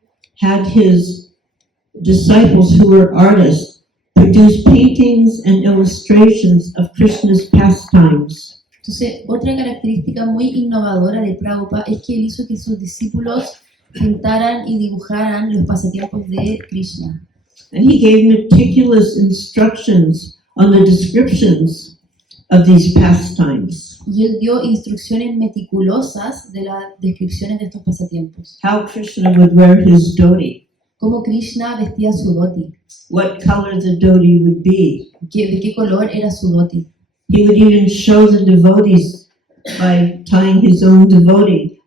had his disciples who were artists produce paintings and illustrations of Krishna's pastimes. Entonces, otra característica muy innovadora de Prabhupada es que él hizo que sus discípulos pintaran y dibujaran los pasatiempos de Krishna. And he gave meticulous instructions on the descriptions of these pastimes. Y él dio instrucciones meticulosas de las descripciones de estos pasatiempos. How Krishna would wear his dhoti, Cómo Krishna vestía su dhoti, what color the dhoti would be. de qué color era su dhoti. He would even show the devotees by tying his own dhoti,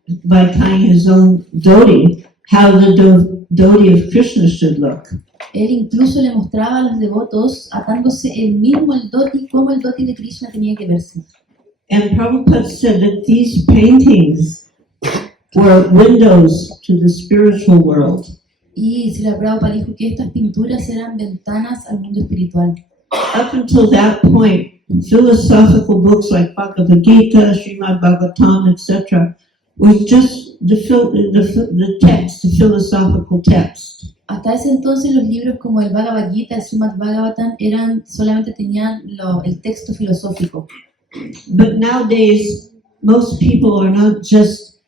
how the dhoti of Krishna should look. Él incluso le mostraba a los devotos, atándose él mismo el dhoti, cómo el dhoti de Krishna tenía que verse. And Prabhupada said that these paintings were windows to the spiritual world. Y Srila Prabhupada dijo que estas pinturas eran ventanas al mundo espiritual. Up until that point, philosophical books like Bhagavad Gita, Srimad Bhagavatam, etc., was just the text, the philosophical text. Hasta ese entonces los libros como el Bhagavad Gita, el Srimad Bhagavatam, solamente tenían el texto filosófico. But nowadays, most people are not just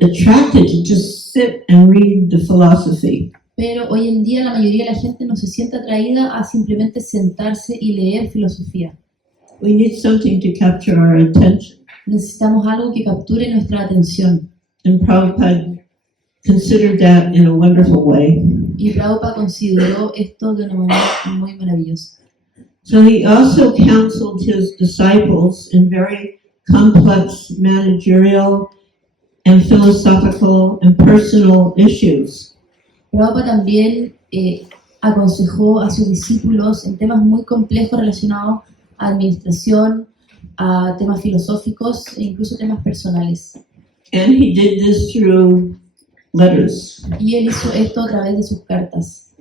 attracted to just sit and read the philosophy. Pero hoy en día la mayoría de la gente no se siente atraída a simplemente sentarse y leer filosofía. We need something to capture our attention. Necesitamos algo que capture nuestra atención. And Prabhupada considered that in a wonderful way. Y Prabhupada consideró esto de una manera muy maravillosa. So he also counseled his disciples in very complex managerial and philosophical and personal issues. Prabhupada también aconsejó a sus discípulos en temas muy complejos relacionados a administración, a temas filosóficos e incluso temas personales. And he did this through letters. Y él hizo esto a través de sus cartas.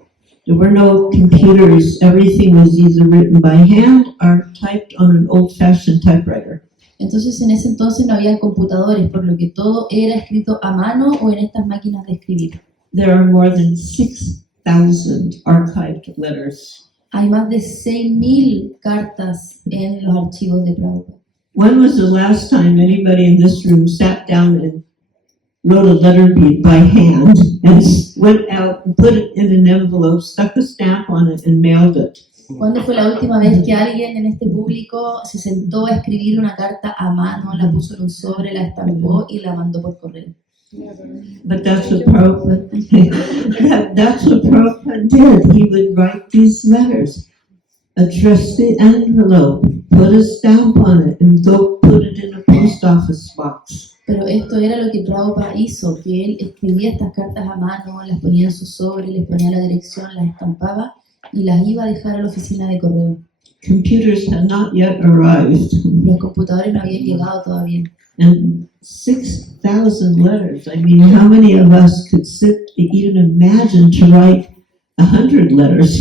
There were no computers. Everything was either written by hand or typed on an old-fashioned typewriter. Entonces en ese entonces no había computadores, por lo que todo era escrito a mano o en estas máquinas de escribir. There are more than 6,000 archived letters. Hay más de 6.000 cartas en los archivos de Prabhupada. When was the last time anybody in this room sat down and wrote a letter by hand and went out and put it in an envelope, stuck a stamp on it, and mailed it? ¿Cuándo fue la última vez que alguien en este público se sentó a escribir una carta a mano, la puso en un sobre, la estampó y la mandó por correo? But that's what Prabhupada, that's what Prabhupada did. He would write these letters, address the envelope, put a stamp on it, and go put it in a post office box. Pero esto era lo que Prabhupada hizo, que él escribía estas cartas a mano, las ponía en su sobre, les ponía la dirección, las estampaba y las iba a dejar a la oficina de correo. Computers had not yet arrived. Los computadores no habían llegado todavía. And 6,000 letters. I mean, how many of us could sit, even imagine to write 100 letters?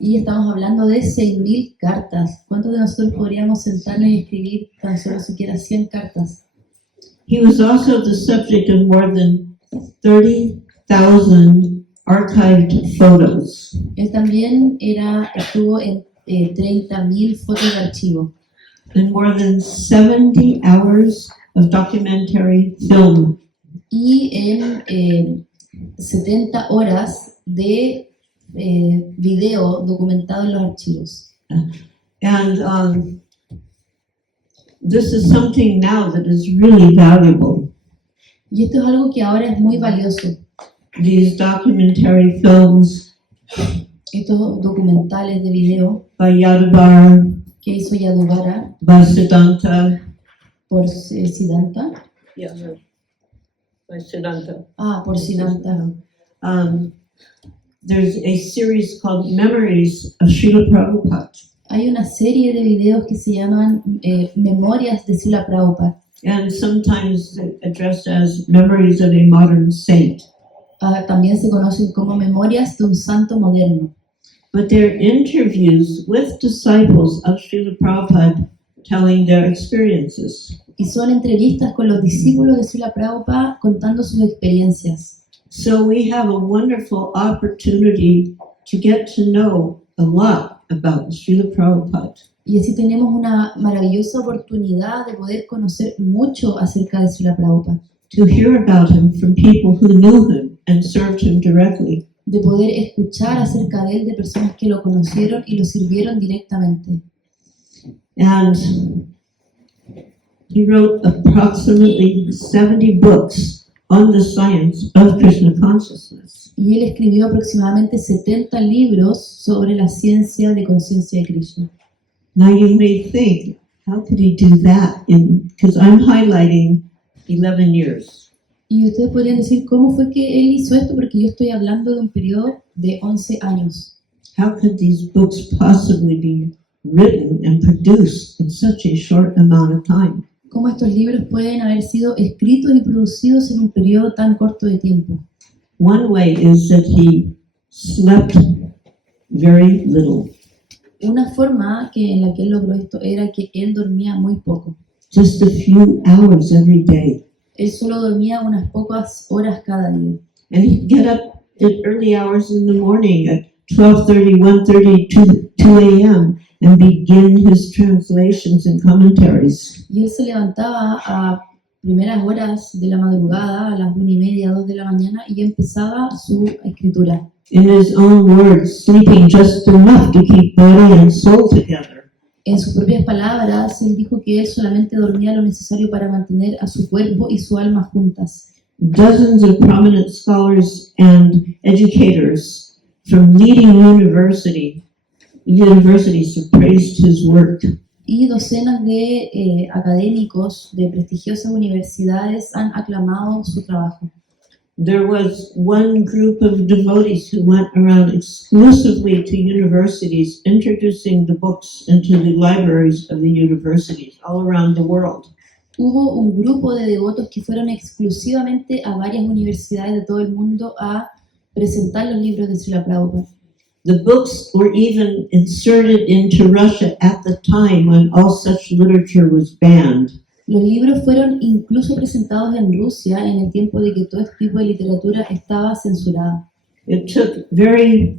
Y estamos hablando de 6.000 cartas. ¿Cuántos de nosotros podríamos sentarnos y escribir tan solo siquiera 100 cartas? He was also the subject of more than 30,000 archived photos. Él también estuvo en 30.000 fotos de archivo And more than 70 hours of documentary film. y en 70 horas de video documentado en los archivos. And this is something now that is really valuable. Y esto es algo que ahora es muy valioso. These documentary films Estos documentales de video by Yadavar, que hizo Yaduvara by Siddhanta. por Siddhanta. By Siddhanta. Por Siddhanta. There's a series called Memories of Srila Prabhupada. Hay una serie de videos que se llaman Memorias de Srila Prabhupada. And sometimes addressed as Memories of a Modern Saint. También se conocen como Memorias de un Santo Moderno. But they're interviews with disciples of Srila Prabhupada telling their experiences. Y son entrevistas con los discípulos de Srila Prabhupada contando sus experiencias. So we have a wonderful opportunity to get to know a lot about Srila Prabhupada. Y así tenemos una maravillosa oportunidad de poder conocer mucho acerca de Srila Prabhupada. To hear about him from people who knew him and served him directly. De poder escuchar acerca de él de personas que lo conocieron y lo sirvieron directamente. And he wrote approximately 70 books on the science of Krishna consciousness. Y él escribió aproximadamente 70 libros sobre la ciencia de conciencia de Krishna. Now you may think, how could he do that? Because I'm highlighting 11 years. Y ustedes podrían decir, ¿cómo fue que él hizo esto? Porque yo estoy hablando de un periodo de 11 años. How could these books possibly be written and produced in such a short amount of time? ¿Cómo estos libros pueden haber sido escritos y producidos en un periodo tan corto de tiempo? One way is that he slept very little, Una forma en la que él logró esto era que él dormía muy poco. just a few hours every day. Él solo dormía unas pocas horas cada día. And he'd get up at early hours in the morning at 12:30, 1:30, 2 a.m. and begin his translations and commentaries. Y él se levantaba a primeras horas de la madrugada, a las 1:30, 2 de la mañana, y empezaba su escritura. In his own words, sleeping just enough to keep body and soul together. En sus propias palabras, él dijo que él solamente dormía lo necesario para mantener a su cuerpo y su alma juntas. Dozens of prominent scholars and educators from leading universities have praised his work. Y docenas de académicos de prestigiosas universidades han aclamado su trabajo. There was one group of devotees who went around exclusively to universities, introducing the books into the libraries of the universities all around the world. Hubo un grupo de devotos que fueron exclusivamente a varias universidades de todo el mundo a presentar los libros de Srila Prabhupada. The books were even inserted into Russia at the time when all such literature was banned. Los libros fueron incluso presentados en Rusia en el tiempo de que todo este tipo de literatura estaba censurada. It took very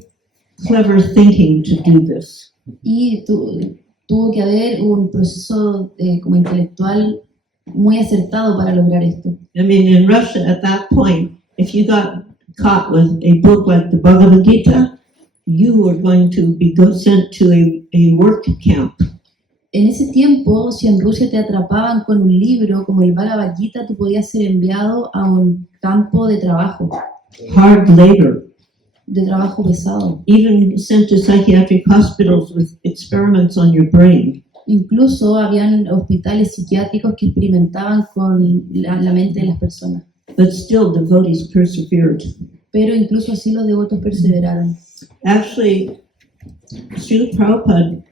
clever thinking to do this. Y tuvo que haber un proceso como intelectual muy acertado para lograr esto. I mean, in Russia at that point, if you got caught with a book like the Bhagavad Gita, you were going to be sent to a work camp. En ese tiempo, si en Rusia te atrapaban con un libro como el Bhagavad Gita, tú podías ser enviado a un campo de trabajo labor, pesado. even sent to psychiatric hospitals with experiments on your brain. Incluso habían hospitales psiquiátricos que experimentaban con la mente de las personas. But still, devotees persevered. Pero incluso así los devotos perseveraron. Actually, Srila Prabhupada,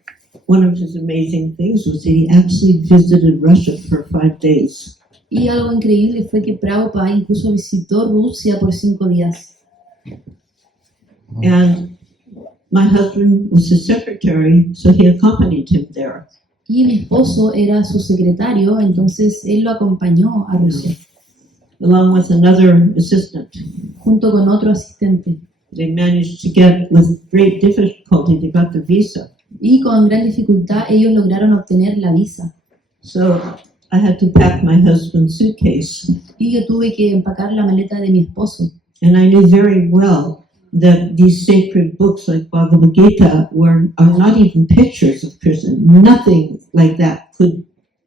one of his amazing things was that he actually visited Russia for 5 days. Y algo increíble fue que Prabhupada incluso visitó Rusia por 5 días. And my husband was his secretary, so he accompanied him there. Y mi esposo era su secretario, entonces él lo acompañó a Rusia, Along with another assistant. junto con otro asistente. They managed to get, with great difficulty, they got the visa. Y con gran dificultad ellos lograron obtener la visa. So I had to pack my husband's suitcase. Y yo tuve que empacar la maleta de mi esposo. And I knew very well that these sacred books like Bhagavad Gita are not even pictures of Krishna. Nothing like that could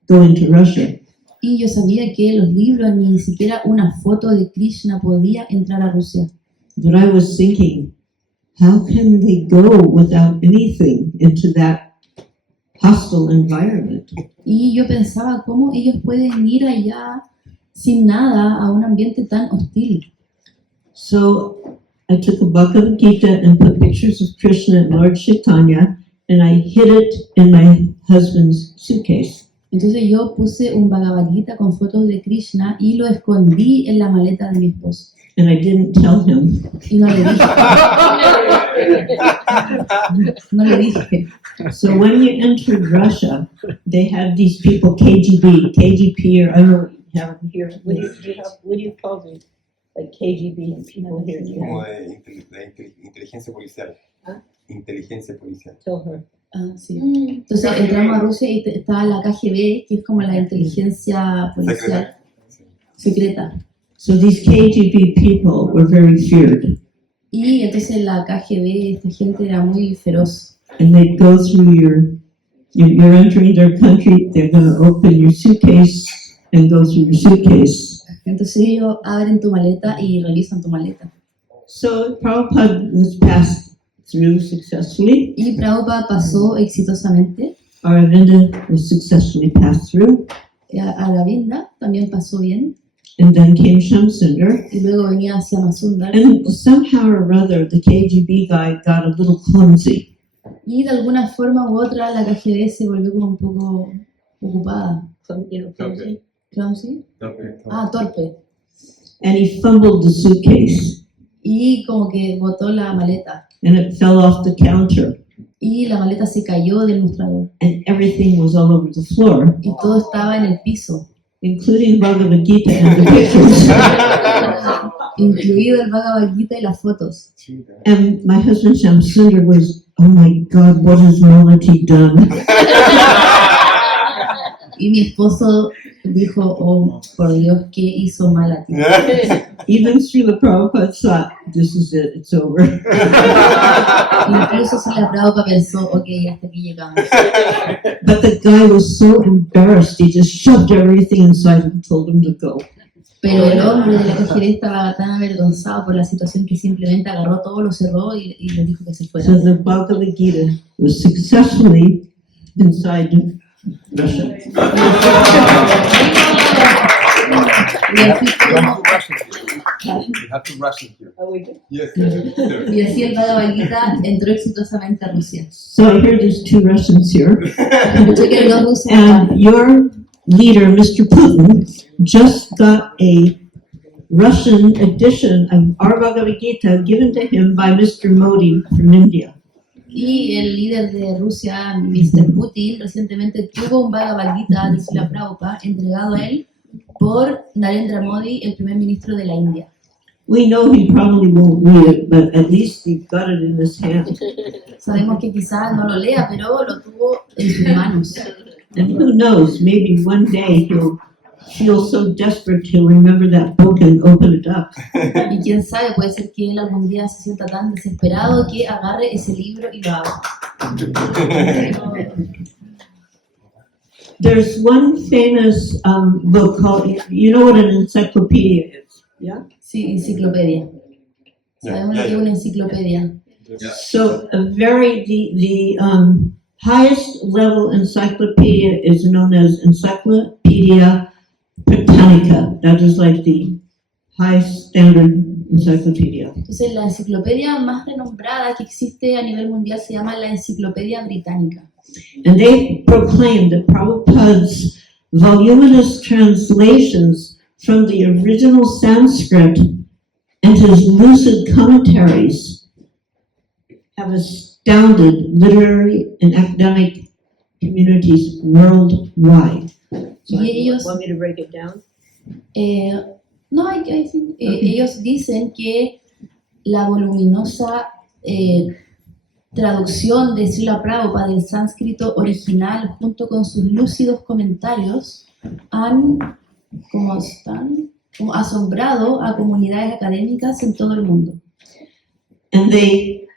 go into Russia. Y yo sabía que los libros, ni siquiera una foto de Krishna podía entrar a Rusia. But I was thinking, how can they go without anything into that hostile environment? Y yo pensaba, ¿cómo ellos pueden ir allá sin nada a un ambiente tan hostil? So I took a Bhagavad Gita and put pictures of Krishna and Lord Chaitanya, and I hid it in my husband's suitcase. Entonces yo puse un Bhagavad Gita con fotos de Krishna y lo escondí en la maleta de mi esposo. And I didn't tell him. Y no le dije. No le dije. So when you entered Russia, they had these people, KGB, or I don't know what you have here. What do you call them? Like KGB and people here. Como de inteligencia policial. ¿Ah? Inteligencia policial. Tell her. Ah, sí. Entonces entramos a Rusia y estaba la KGB, que es como la inteligencia policial secreta. So these KGB people were very feared. Y entonces la KGB, esta gente era muy feroz. And they'd go through you're entering their country, they're going to open your suitcase and go through your suitcase. Entonces ellos abren tu maleta y revisan tu maleta. So Prabhupada was passed through successfully. Y Prabhupada pasó exitosamente. Aravinda was successfully passed through. A la Vinda también pasó bien. And then came Shamsundar. Y luego venía hacia Masundar. And somehow or other, the KGB guy got a little clumsy. Y de alguna forma u otra la KGB se volvió como un poco ocupada. Clumsy? ¿Clumsy? Ah, torpe. And he fumbled the suitcase. Y como que botó la maleta. And it fell off the counter. Y la maleta se cayó del mostrador. And everything was all over the floor, Y todo estaba en el piso. including Bhagavad Gita and the pictures. Incluido el Bhagavad Gita y las fotos. And my husband Shamsundar was, oh my God, what has Malati done? Y mi esposo dijo, oh, por Dios, ¿qué hizo mal a ti? Even Srila Prabhupada thought, this is it, it's over. Incluso si la Prabhupada pensó, ok, hasta aquí llegamos. But the guy was so embarrassed, he just shoved everything inside and told him to go. Pero el hombre de la KGB estaba tan avergonzado por la situación que simplemente agarró todo, lo cerró y le dijo que se fuera. So the Bhagavad Gita was successfully inside Russia. Y así, You have to rush it here. Oh, we did? Yes, sir. y así el Bhagavad Gita entró exitosamente a Rusia. So here there's two Russians here. Escuché que hay dos rusos acá. And your leader, Mr. Putin, just got a Russian edition of our Bhagavad Gita given to him by Mr. Modi from India. Y el líder de Rusia, Mr. Putin, recientemente tuvo un Bhagavad Gita de Srila Prabhupada entregado a él por Narendra Modi, el primer ministro de la India. We know he probably won't read it, but at least he got it in his hand. Sabemos que quizás no lo lea, pero lo tuvo en sus manos. And who knows, maybe one day he'll feel so desperate he'll remember that book and open it up. Y quién sabe, puede ser que él algún día se sienta tan desesperado que agarre ese libro y lo abra. There's one famous book called, you know what an encyclopedia is, yeah? Sí, enciclopedia. Sabemos lo que es una enciclopedia. So the highest level encyclopedia is known as Encyclopedia Britannica. That is like the highest standard encyclopedia. Entonces, la enciclopedia más renombrada que existe a nivel mundial se llama la Enciclopedia Británica. And they proclaim that Prabhupada's voluminous translations from the original Sanskrit and his lucid commentaries have astounded literary and academic communities worldwide. So Y ellos, want me to break it down? no, ellos dicen que la voluminosa traducción de Srila Prabhupada del sánscrito original junto con sus lúcidos comentarios han como asombrado a comunidades académicas en todo el mundo. And they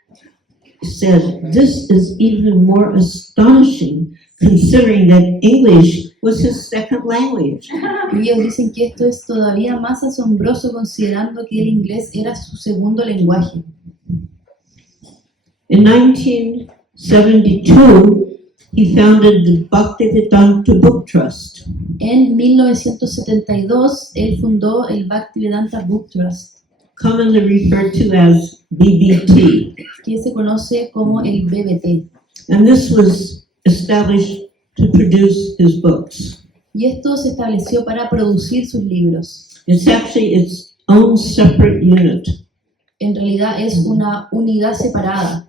said, this is even more astonishing considering that English was his second language. Y ellos dicen que esto es todavía más asombroso considerando que el inglés era su segundo lenguaje. In 1972, he founded the Bhaktivedanta Book Trust. En 1972, él fundó el Bhaktivedanta Book Trust, Commonly referred to as BBT. que se conoce como el BBT. And this was established to produce his books. Y esto se estableció para producir sus libros. It's actually its own separate unit. En realidad es una unidad separada.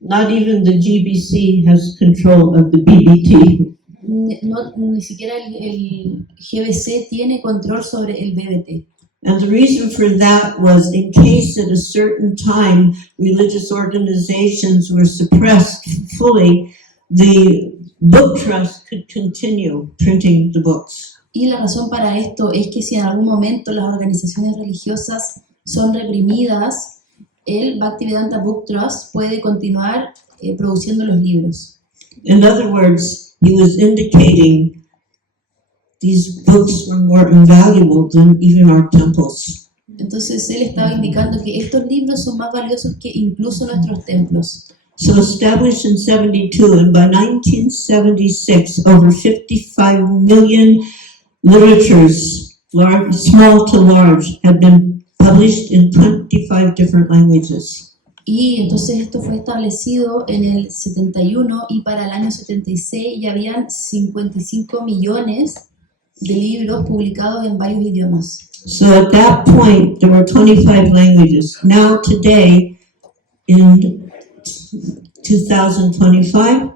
Not even the GBC has control of the BBT. Ni siquiera el GBC tiene control sobre el BBT. And the reason for that was in case at a certain time religious organizations were suppressed fully, the book trust could continue printing the books. Y la razón para esto es que si en algún momento las organizaciones religiosas son reprimidas, el Bhaktivedanta Book Trust puede continuar produciendo los libros. In other words, he was indicating these books were more invaluable than even our temples. Entonces él estaba indicando que estos libros son más valiosos que incluso nuestros templos. So established in 72, and by 1976, over 55 million literatures, large, small to large, had been published in 25 different languages. Y entonces esto fue establecido en el 71 y para el año 76 ya habían 55 millones de libros publicados en varios idiomas. So at that point, there were 25 languages. Now today, in 2025,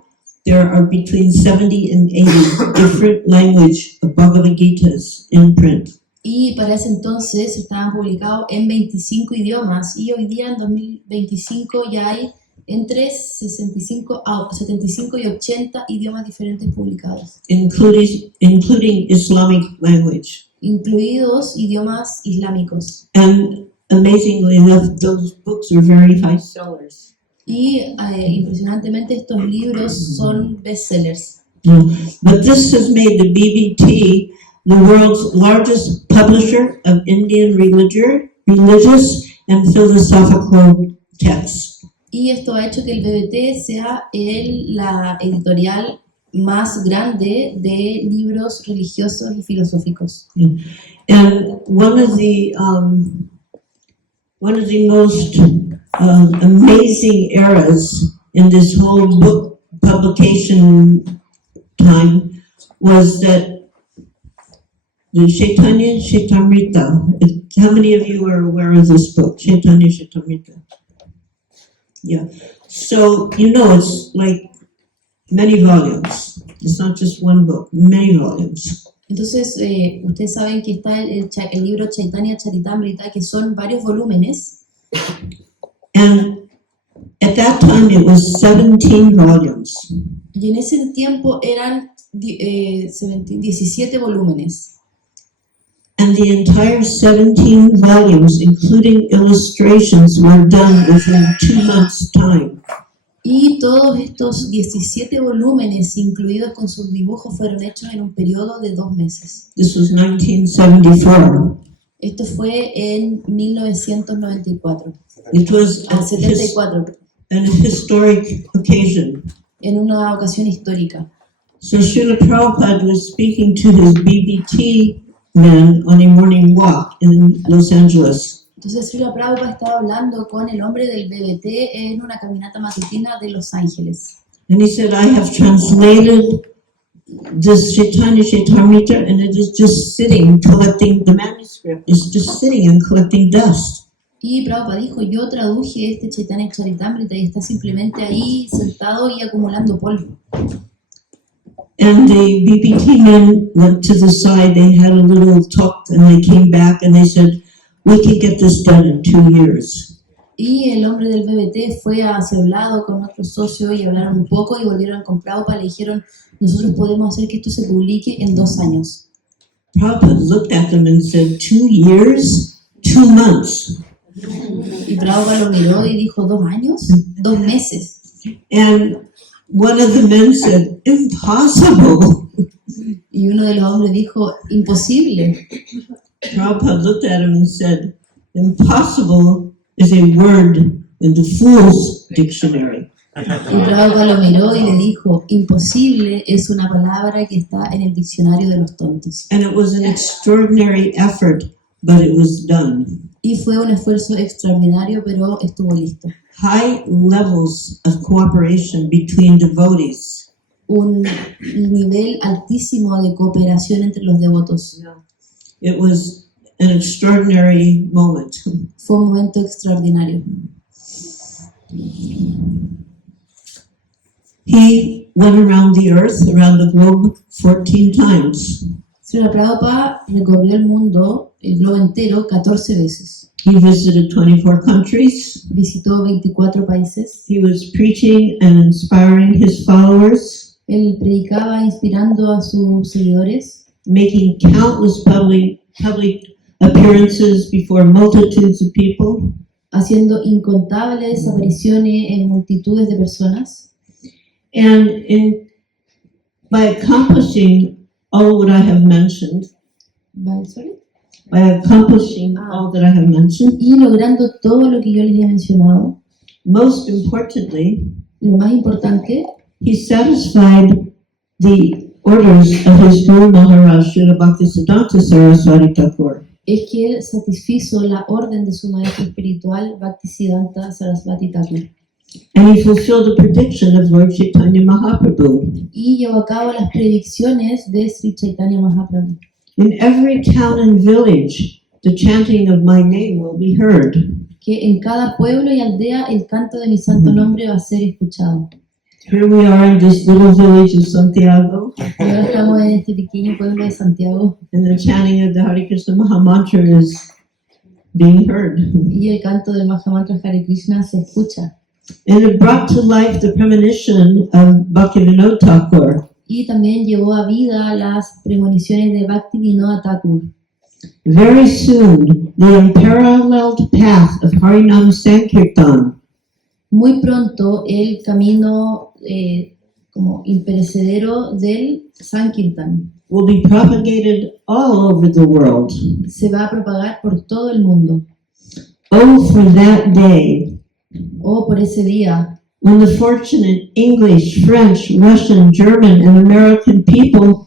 there are between 70 and 80 different language of Bhagavad Gitas in print. Y para ese entonces estaban publicados en 25 idiomas y hoy día en 2025 ya hay entre 75 y 80 idiomas diferentes publicados, including Islamic language. incluidos idiomas islámicos. And amazingly enough, those books are very high sellers. Y impresionantemente estos libros son bestsellers. But this has made the BBT the world's largest publisher of Indian religious and philosophical texts. Y esto ha hecho que el BBT sea la editorial más grande de libros religiosos y filosóficos. And one of the most amazing eras in this whole book publication time was that the Chaitanya Charitamrita. How many of you are aware of this book, Chaitanya Charitamrita? Yeah. So, you know, it's like many volumes. It's not just one book, many volumes. Entonces, ustedes saben que está el libro Chaitanya Charitamrita, que son varios volúmenes. And at that time it was 17 volumes. Y en ese tiempo eran 17 volúmenes. And the entire 17 volumes, including illustrations, were done within 2 months' time. Y todos estos 17 volúmenes, incluidos con sus dibujos, fueron hechos en un periodo de 2 meses. This was 1974. Esto fue en 1994. It was Ah, 74, an historic occasion. en una ocasión histórica. So Srila Prabhupada was speaking to his BBT men on a morning walk in Los Angeles. Entonces Srila Prabhupada estaba hablando con el hombre del BBT en una caminata matutina de Los Ángeles. And he said, I have translated this Chaitanya Chaitamrita and it is just sitting, collecting, the manuscript is just sitting and collecting dust. Y Prabhupada dijo, yo traduje este Chaitanya Charitamrita y está simplemente ahí sentado y acumulando polvo. And the BBT men went to the side, they had a little talk and they came back and they said, we can get this done in 2 years. Y el hombre del BBT fue hacia un lado con otro socio y hablaron un poco y volvieron con Prabhupada y le dijeron, nosotros podemos hacer que esto se publique en 2 años. Prabhupada looked at them and said, 2 years, 2 months. Y Prabhupada lo miró y dijo, 2 años, 2 meses. And one of the men said, impossible. Y uno de los hombres dijo, imposible. Prabhupada looked at him and said, impossible is a word in the Fool's Dictionary. Y Prabhupada lo miró y le dijo, imposible es una palabra que está en el diccionario de los tontos. And it was an extraordinary effort, but it was done. Y fue un esfuerzo extraordinario, pero estuvo listo. High levels of cooperation between devotees. Un nivel altísimo de cooperación entre los devotos. It was an extraordinary moment. Fue un momento extraordinario. He went around the earth, around the globe, 14 times. Srila Prabhupada recorrió el mundo, el globo entero, 14 veces. He visited 24 countries. Visitó 24 países. He was preaching and inspiring his followers, Él predicaba inspirando a sus seguidores, making countless public appearances before multitudes of people. haciendo incontables apariciones en multitudes de personas. And by accomplishing all what I have mentioned, by accomplishing all that I have mentioned, Y logrando todo lo que yo les he mencionado, most importantly, lo más importante, he satisfied the orders of his Guru Maharaj, Srila Bhaktisiddhanta Saraswati Thakur. es que él satisfizo la orden de su maestro espiritual, Bhaktisiddhanta Saraswati Thakur, And he fulfilled the prediction of Lord Chaitanya Mahaprabhu. y llevó a cabo las predicciones de Sri Chaitanya Mahaprabhu. In every town and village, the chanting of my name will be heard. Que en cada pueblo y aldea el canto de mi santo nombre va a ser escuchado. Here we are in this little village of Santiago, Y ahora estamos en este pequeño pueblo de Santiago and the chanting of the Hare Krishna Mahamantra is being heard. y el canto del Mahamantra Hare Krishna se escucha. And it brought to life the premonition of Bhaktivinoda Thakur. Y también llevó a vida las premoniciones de Bhaktivinoda Thakur. Very soon, the unparalleled path of Harinam Sankirtan Muy pronto el camino como imperecedero del Sankirtan will be propagated all over the world. se va a propagar por todo el mundo. Oh, for that day Oh, por ese día, when the fortunate English, French, Russian, German, and American people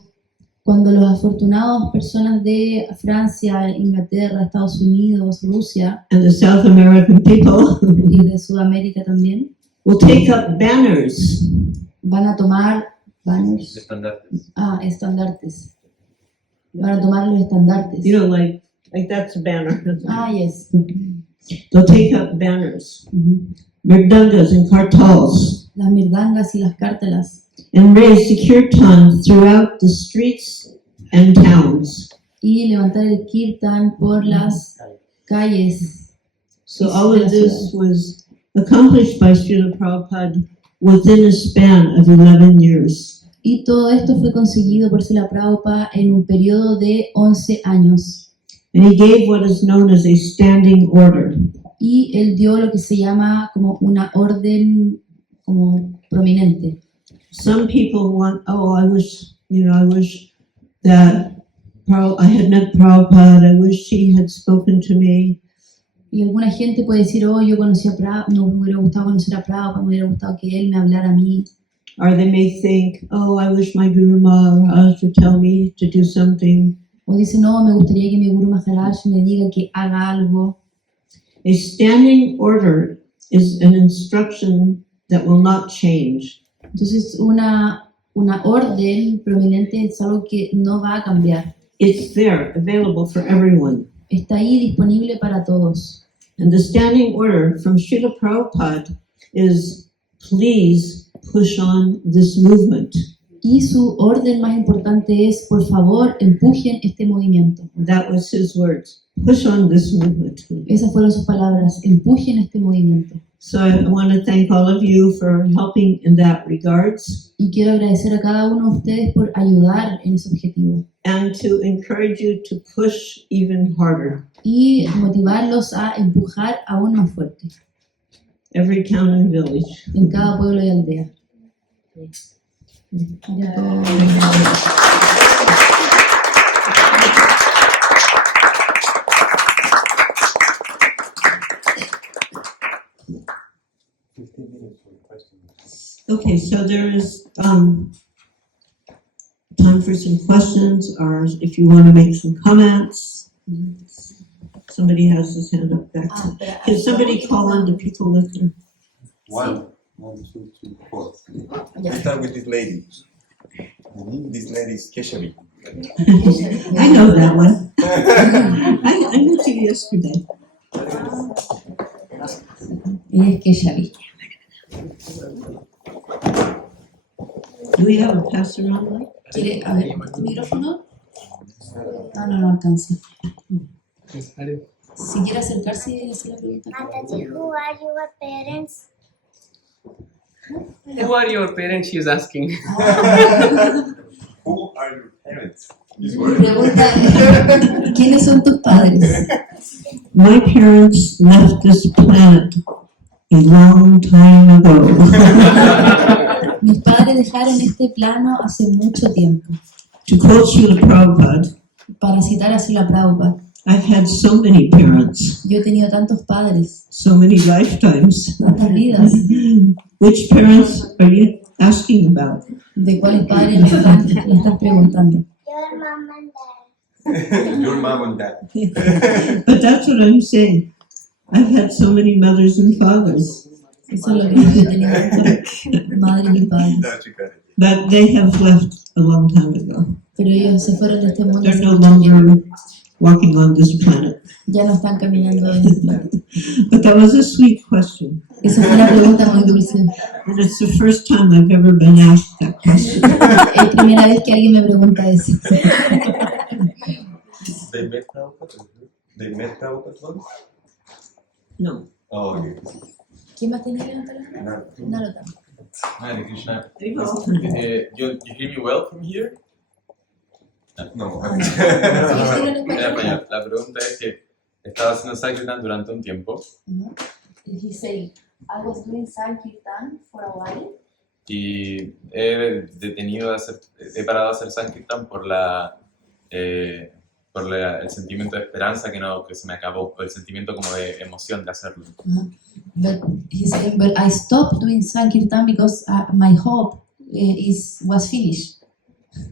cuando los afortunados personas de Francia, Inglaterra, Estados Unidos, Rusia and the South American people y de Sudamérica también will take up banners van a tomar banners, Estandartes. estandartes. Van a tomar los estandartes. you know, like that's a banner. Yes. They'll take up banners, Ujú. mirdangas and kartals, Las mirdangas y las cártelas. and raise the kirtan throughout the streets and towns. Y levantar el kirtan por las calles. So all of this was accomplished by Srila Prabhupada within a span of 11 years. Y todo esto fue conseguido por Srila Prabhupada en un periodo de 11 años. And he gave what is known as a standing order. Y él dio lo que se llama como una orden como prominente. Some people want, oh, I wish that I had met Prabhupada, I wish he had spoken to me. Y alguna gente puede decir, oh, yo conocí a Prabhupada, no me hubiera gustado conocer a Prabhupada, me hubiera gustado que él me hablara a mí. Or they may think, oh, I wish my Guru Maharaj would tell me to do something. O dicen, no, me gustaría que mi Guru Maharaj me diga que haga algo. A standing order is an instruction that will not change. Entonces, una orden prominente es algo que no va a cambiar. It's there, available for everyone. Está ahí disponible para todos. And the standing order from Srila Prabhupada is, please push on this movement. Y su orden más importante es, por favor, empujen este movimiento. That was his words. Push on this movement. Esas fueron sus palabras, empujen este movimiento. So I want to thank all of you for helping in that regards, Y quiero agradecer a cada uno de ustedes por ayudar en ese objetivo. and to encourage you to push even harder. Y motivarlos a empujar aún más fuerte Every town and village. en cada pueblo y aldea. Okay, so there is time for some questions, or if you want to make some comments. Somebody has his hand up back. Can somebody call on the people with their... One, two, three, four. Let's start with this lady. This lady is Keshavi. I know that one. I met you yesterday. Es que ya vi. Do we have a pastor online? ¿Quiere, a ver, este micrófono? Ah, no alcanza. Si quiere acercarse y hacer la pregunta. Mataji, who are your parents? Who are your parents? She is asking. Who are your parents? Mi pregunta es, ¿quiénes son tus padres? My parents left this planet a long time ago. Mis padres dejaron este plano hace mucho tiempo. To quote Srila Prabhupada, Para citar a Srila Prabhupada, I've had so many parents, yo he tenido tantos padres, so many lifetimes. tantas vidas. Which parents are you asking about? ¿De cuáles padres me estás preguntando? Your mom and dad. Your mom and dad. But that's what I'm saying. I've had so many mothers and fathers, Eso es lo que yo he tenido tantas madres y padres. That's you got it. but they have left a long time ago. Pero ellos se fueron de este mundo They're hace no mucho tiempo. longer walking on this planet. Ya no están caminando en el planeta. But that was a sweet question. Esa fue una pregunta muy dulce. And it's the first time I've ever been asked that question. Es primera vez que alguien me pregunta eso. They met Prabhupada? They met Prabhupada once? No. Oh, okay. ¿Quién más tenía que levantar la mano? Narota. Hare Krishna. They've all You hear me well from here? No. Mira, para allá. La pregunta es que estaba haciendo Sankirtan durante un tiempo He said, I was doing Sankirtan for a while. y he parado de hacer Sankirtan por el sentimiento de esperanza que se me acabó, o el sentimiento como de emoción de hacerlo. But he said, but I stopped doing Sankirtan because my hope was finished.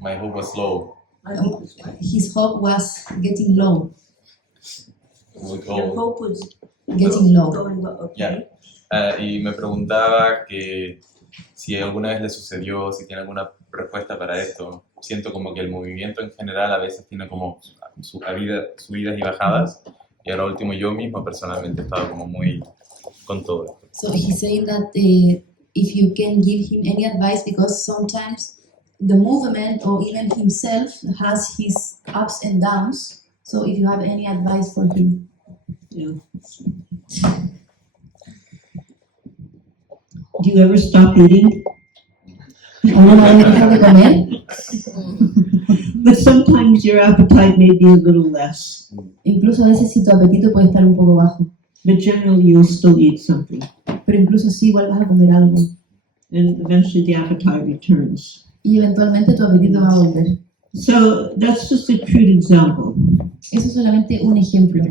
My hope was low. His hope was getting low. Muy Your low. hope was Getting low. going low. Yeah. Y me preguntaba que si alguna vez le sucedió, si tiene alguna respuesta para esto. Siento como que el movimiento en general a veces tiene como subidas y bajadas, y ahora último yo mismo personalmente he estado como muy con todo. So he's saying that if you can give him any advice, because sometimes the movement or even himself has his ups and downs. So if you have any advice for him. Yeah. Do you ever stop eating? ¿Alguna vez dejas de comer? But sometimes your appetite may be a little less. Incluso a veces si tu apetito puede estar un poco bajo. But generally you'll still eat something. Pero incluso sí igual vas a comer algo. and eventually the appetite returns. y eventualmente tu apetito va a volver. So that's just a crude example. Eso es solamente un ejemplo.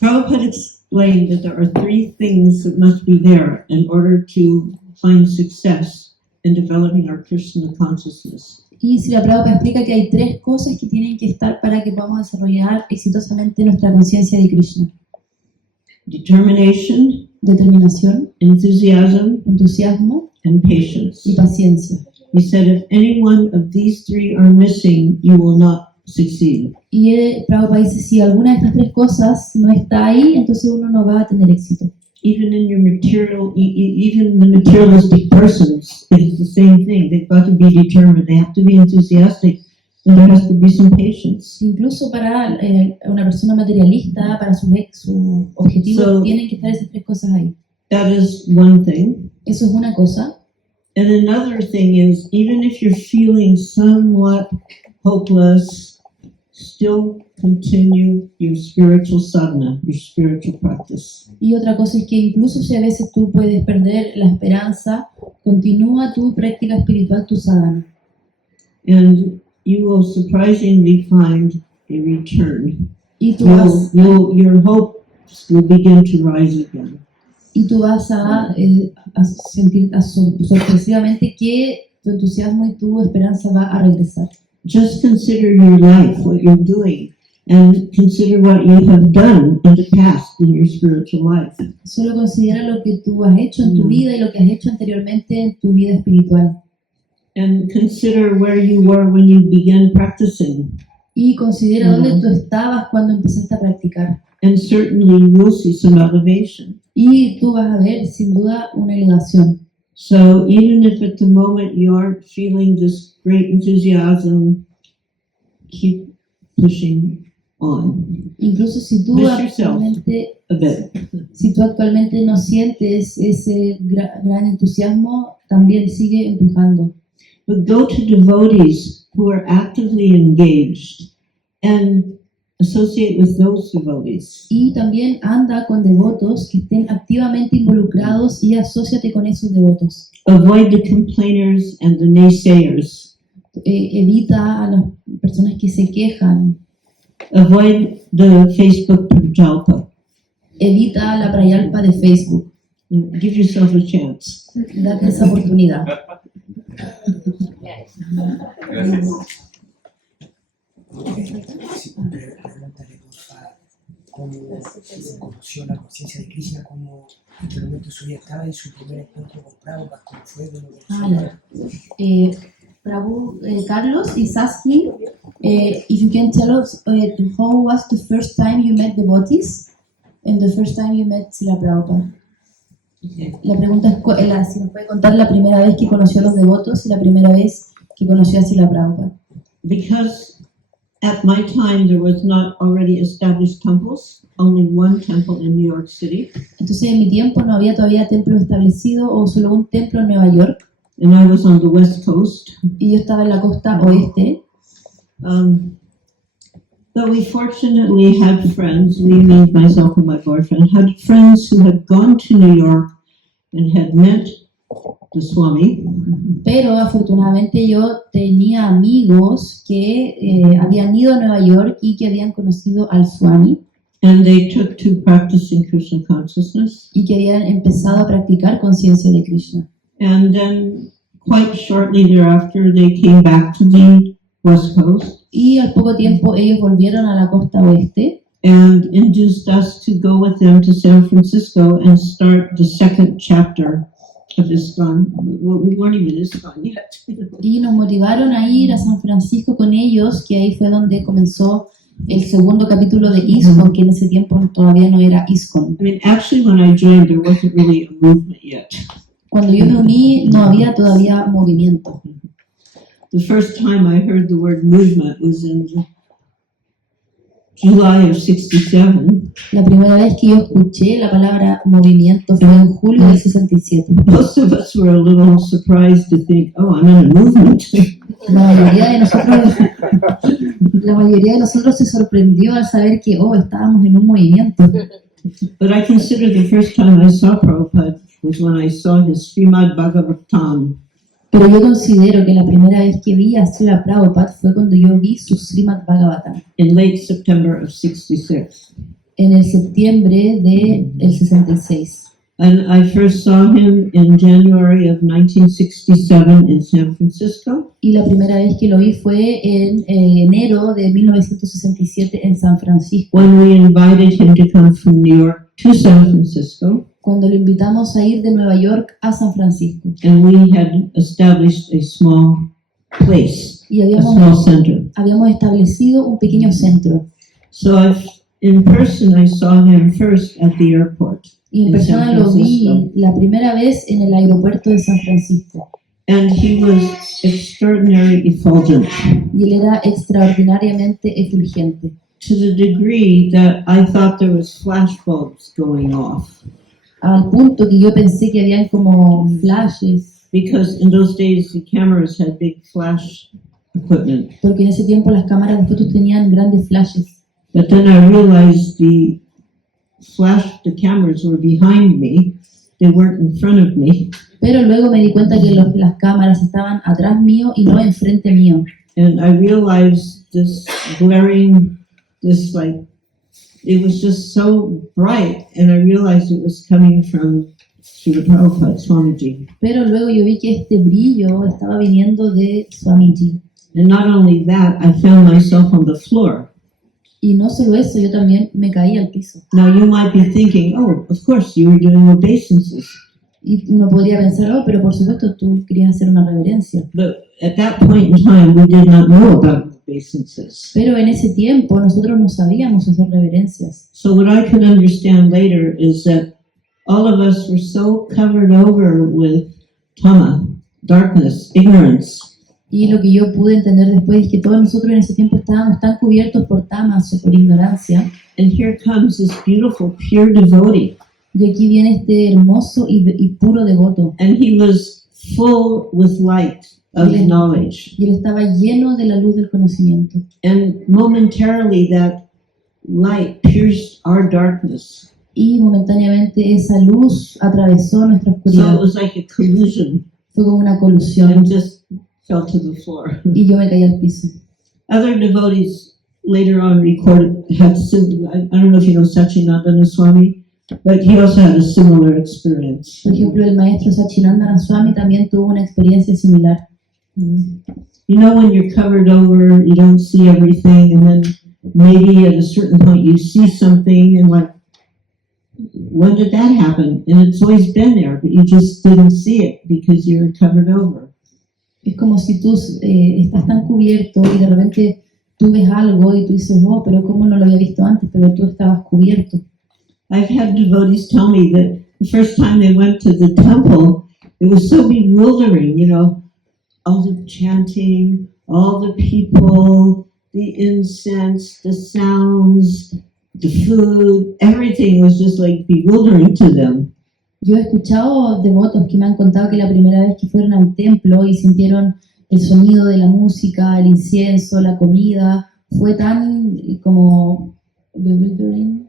Prabhupada explained that there are three things that must be there in order to find success in developing our Krishna consciousness. Y Srila Prabhupada explica que hay tres cosas que tienen que estar para que podamos desarrollar exitosamente nuestra conciencia de Krishna. Determination, Determinación, enthusiasm, entusiasmo and patience. y paciencia. He said if any one of these three are missing, you will not succeed. Y Prabhupada dice, si alguna de estas tres cosas no está ahí, entonces uno no va a tener éxito. Even in your material, even the materialistic persons, it is the same thing. They've got to be determined. They have to be enthusiastic, and there has to be some patience. Incluso para una persona materialista, para su objetivo, So- tienen que estar esas tres cosas ahí. That is one thing. Eso es una cosa. And another thing is, even if you're feeling somewhat hopeless, still continue your spiritual sadhana, your spiritual practice. Y otra cosa es que incluso si a veces tú puedes perder la esperanza, continúa tu práctica espiritual, tu sadhana. And you will surprisingly find a return. Y tú vas, Your hopes will begin to rise again. a sentir sorpresivamente que tu entusiasmo y tu esperanza va a regresar. Just consider your life, what you're doing, and consider what you have done in the past in your spiritual life. Solo considera lo que tú has hecho en tu vida y lo que has hecho anteriormente en tu vida espiritual. And consider where you were when you began practicing. Y considera dónde tú estabas cuando empezaste a practicar. And certainly you will see some elevation. Y tú vas a ver sin duda una elevación. So even if at the moment you aren't feeling this great enthusiasm, keep pushing on Incluso si tú, Push yourself. actualmente, a bit. si tú actualmente no sientes ese gran entusiasmo, también sigue empujando. But go to devotees who are actively engaged and associate with those devotees. Y también anda con devotos que estén activamente involucrados y asóciate con esos devotos. Avoid the complainers and the naysayers. Evita a las personas que se quejan. Avoid the Facebook prajalpa. Evita la prayalpa de Facebook. Give yourself a chance. Date esa oportunidad. Gracias. Pregúntale, porfa, cómo conoció la conciencia de Krishna, cómo en qué momento su vida estaba y su primer encuentro con Prabhupada, cómo fue, cómo Prabhu, Carlos is asking if you can tell us how was the first time you met devotees and the first time you met Srila Prabhupada. La pregunta es si nos puede contar la primera vez que conoció a los devotos y la primera vez que conoció a Srila Prabhupada. Because at my time there was not already established temples, only one temple in New York City, Entonces en mi tiempo no había todavía templo establecido o solo un templo en Nueva York and I was on the West Coast. y yo estaba en la costa oeste. But we fortunately had friends, we means myself and my boyfriend, had friends who had gone to New York and had met the Swami. Pero afortunadamente yo tenía amigos que habían ido a Nueva York y que habían conocido al Swami And they took to practicing Krishna consciousness. y que habían empezado a practicar conciencia de Krishna. And then quite shortly thereafter, they came back to the West Coast Y al poco tiempo ellos volvieron a la costa oeste and induced us to go with them to San Francisco and start the second chapter of ISKCON. Well, we weren't even ISKCON yet. y nos motivaron a ir a San Francisco con ellos, que ahí fue donde comenzó el segundo capítulo de ISKCON, que en ese tiempo todavía no era ISKCON. I mean, actually, when I joined, there wasn't really a movement yet. Cuando yo me uní no había todavía movimiento. The first time I heard the word movement was in July of 67. La primera vez que yo escuché la palabra movimiento fue en julio del 67. Most of us were a little surprised to think, oh, I'm in a movement. La mayoría de nosotros se sorprendió al saber que, estábamos en un movimiento. But I consider the first time I saw Prabhupada was when I saw his Srimad Bhagavatam. Pero yo considero que la primera vez que vi a Srila Prabhupada fue cuando yo vi su Srimad Bhagavatam, In late September of 66. en el septiembre del 66. And I first saw him in January of 1967 in San Francisco. Y la primera vez que lo vi fue en enero de 1967 en San Francisco, When we invited him to come from New York to San Francisco, cuando lo invitamos a ir de Nueva York a San Francisco. and we had established a small place, Y a small center. habíamos establecido un pequeño centro. So in person, I saw him first at the airport. Y en En San persona lo vi Francisco. la primera vez en el aeropuerto de San Francisco. And he was extraordinary effulgent Y él era extraordinariamente efulgente, to the degree that I thought there was flash bulbs going off. al punto que yo pensé que habían como flashes, Because in those days, the cameras had big flash equipment. porque en ese tiempo las cámaras de fotos tenían grandes flashes. But then I realized the cameras were behind me. They weren't in front of me. Pero luego me di cuenta que las cámaras estaban atrás mío y no enfrente mío. And I realized this glaring, it was just so bright. And I realized it was coming from Srila Prabhupada, Swamiji. Pero luego yo vi que este brillo estaba viniendo de Swamiji. And not only that, I found myself on the floor. Y no solo eso, yo también me caí al piso. Now you might be thinking, oh, of course you were doing obeisances. Y uno podría pensar, oh, pero por supuesto tú querías hacer una reverencia. But at that point in time, we did not know about obeisances. Pero en ese tiempo nosotros no sabíamos hacer reverencias. So what I could understand later is that all of us were so covered over with tama, darkness, ignorance. Y lo que yo pude entender después es que todos nosotros en ese tiempo estábamos tan cubiertos por tamas o por ignorancia. And here comes this beautiful, pure devotee. Y aquí viene este hermoso y puro devoto. And he was full with light of Bien. knowledge. Y él estaba lleno de la luz del conocimiento. And momentarily that light pierced our darkness. Y momentáneamente esa luz atravesó nuestra So oscuridad. it was like a collision Fue como una colusión. and just fell to the floor. Y yo me caí al piso. Other devotees later on recorded, I don't know if you know Sachinandana Swami, but he also had a similar experience. Por ejemplo, el maestro Sachinandana Swami también tuvo una experiencia similar. You know, when you're covered over, you don't see everything, and then maybe at a certain point you see something, and like, when did that happen? And it's always been there, but you just didn't see it because you were covered over. Es como si tú estás tan cubierto y de repente tú ves algo y tú dices, oh, pero ¿cómo no lo había visto antes? Pero tú estabas cubierto. I've had devotees tell me that the first time they went to the temple, it was so bewildering, you know, all the chanting, all the people, the incense, the sounds, the food, everything was just like bewildering to them. Yo he escuchado devotos que me han contado que la primera vez que fueron al templo y sintieron el sonido de la música, el incienso, la comida, fue tan como bewildering.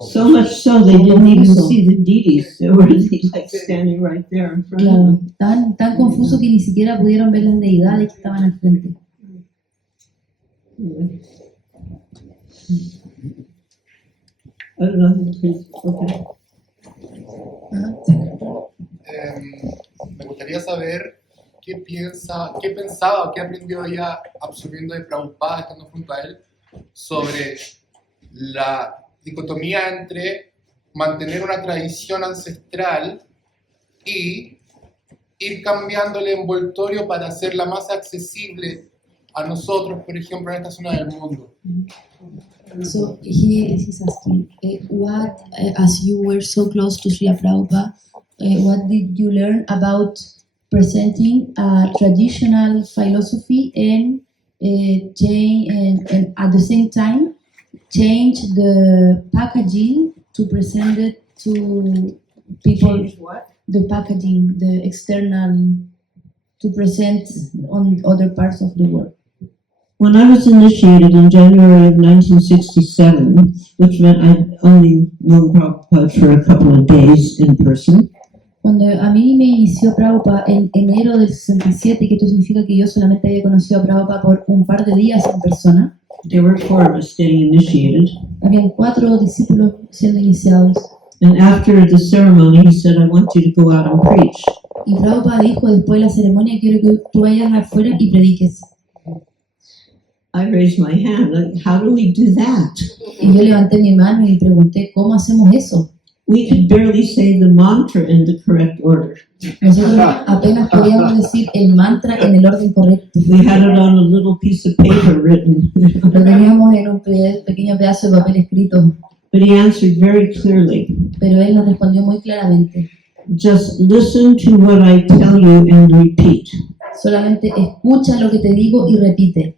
So much so they didn't even see the deities. They were like standing right there in front of Claro, them. tan confuso que ni siquiera pudieron ver las deidades que estaban al frente. I don't know. Okay. Me gustaría saber qué pensaba, qué aprendió ella absorbiendo de Prabhupada, estando junto a él, sobre la dicotomía entre mantener una tradición ancestral y ir cambiando el envoltorio para hacerla más accesible a nosotros, por ejemplo, en esta zona del mundo. So he's asking, what, as you were so close to Srila Prabhupada, what did you learn about presenting a traditional philosophy and and at the same time change the packaging to present it to people? The packaging, the external, to present on other parts of the world. When I was initiated in January of 1967, which meant I'd only known Prabhupada for a couple of days in person, Cuando a mí me inició Prabhupada en enero del 67, que esto significa que yo solamente había conocido a Prabhupada por un par de días en persona, there were 4 of us getting initiated. habían 4 discípulos siendo iniciados. And after the ceremony, he said, I want you to go out and preach. Y Prabhupada dijo, después de la ceremonia, quiero que tú vayas afuera y prediques. I raised my hand, like, how do we do that? Y yo levanté mi mano y pregunté, ¿cómo hacemos eso? We could barely say the mantra in the correct order. Nosotros apenas podíamos decir el mantra en el orden correcto. We had it on a little piece of paper written. Lo teníamos en un pequeño pedazo de papel escrito, But he answered very clearly, pero él nos respondió muy claramente. just listen to what I tell you and repeat. Solamente escucha lo que te digo y repite.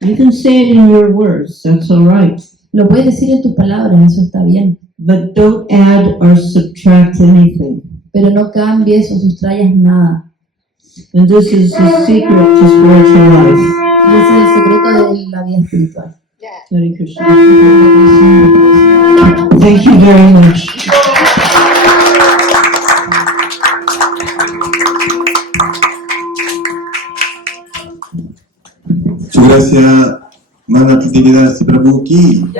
You can say it in your words, that's all right. Lo puedes decir en tus palabras, eso está bien. But don't add or subtract anything. Pero no cambies o sustrayas nada. And this is the secret to spiritual life. Y ese es el secreto de la vida espiritual. Hare Krishna. Thank you very much. Su gracia, Mana Prabhu ki.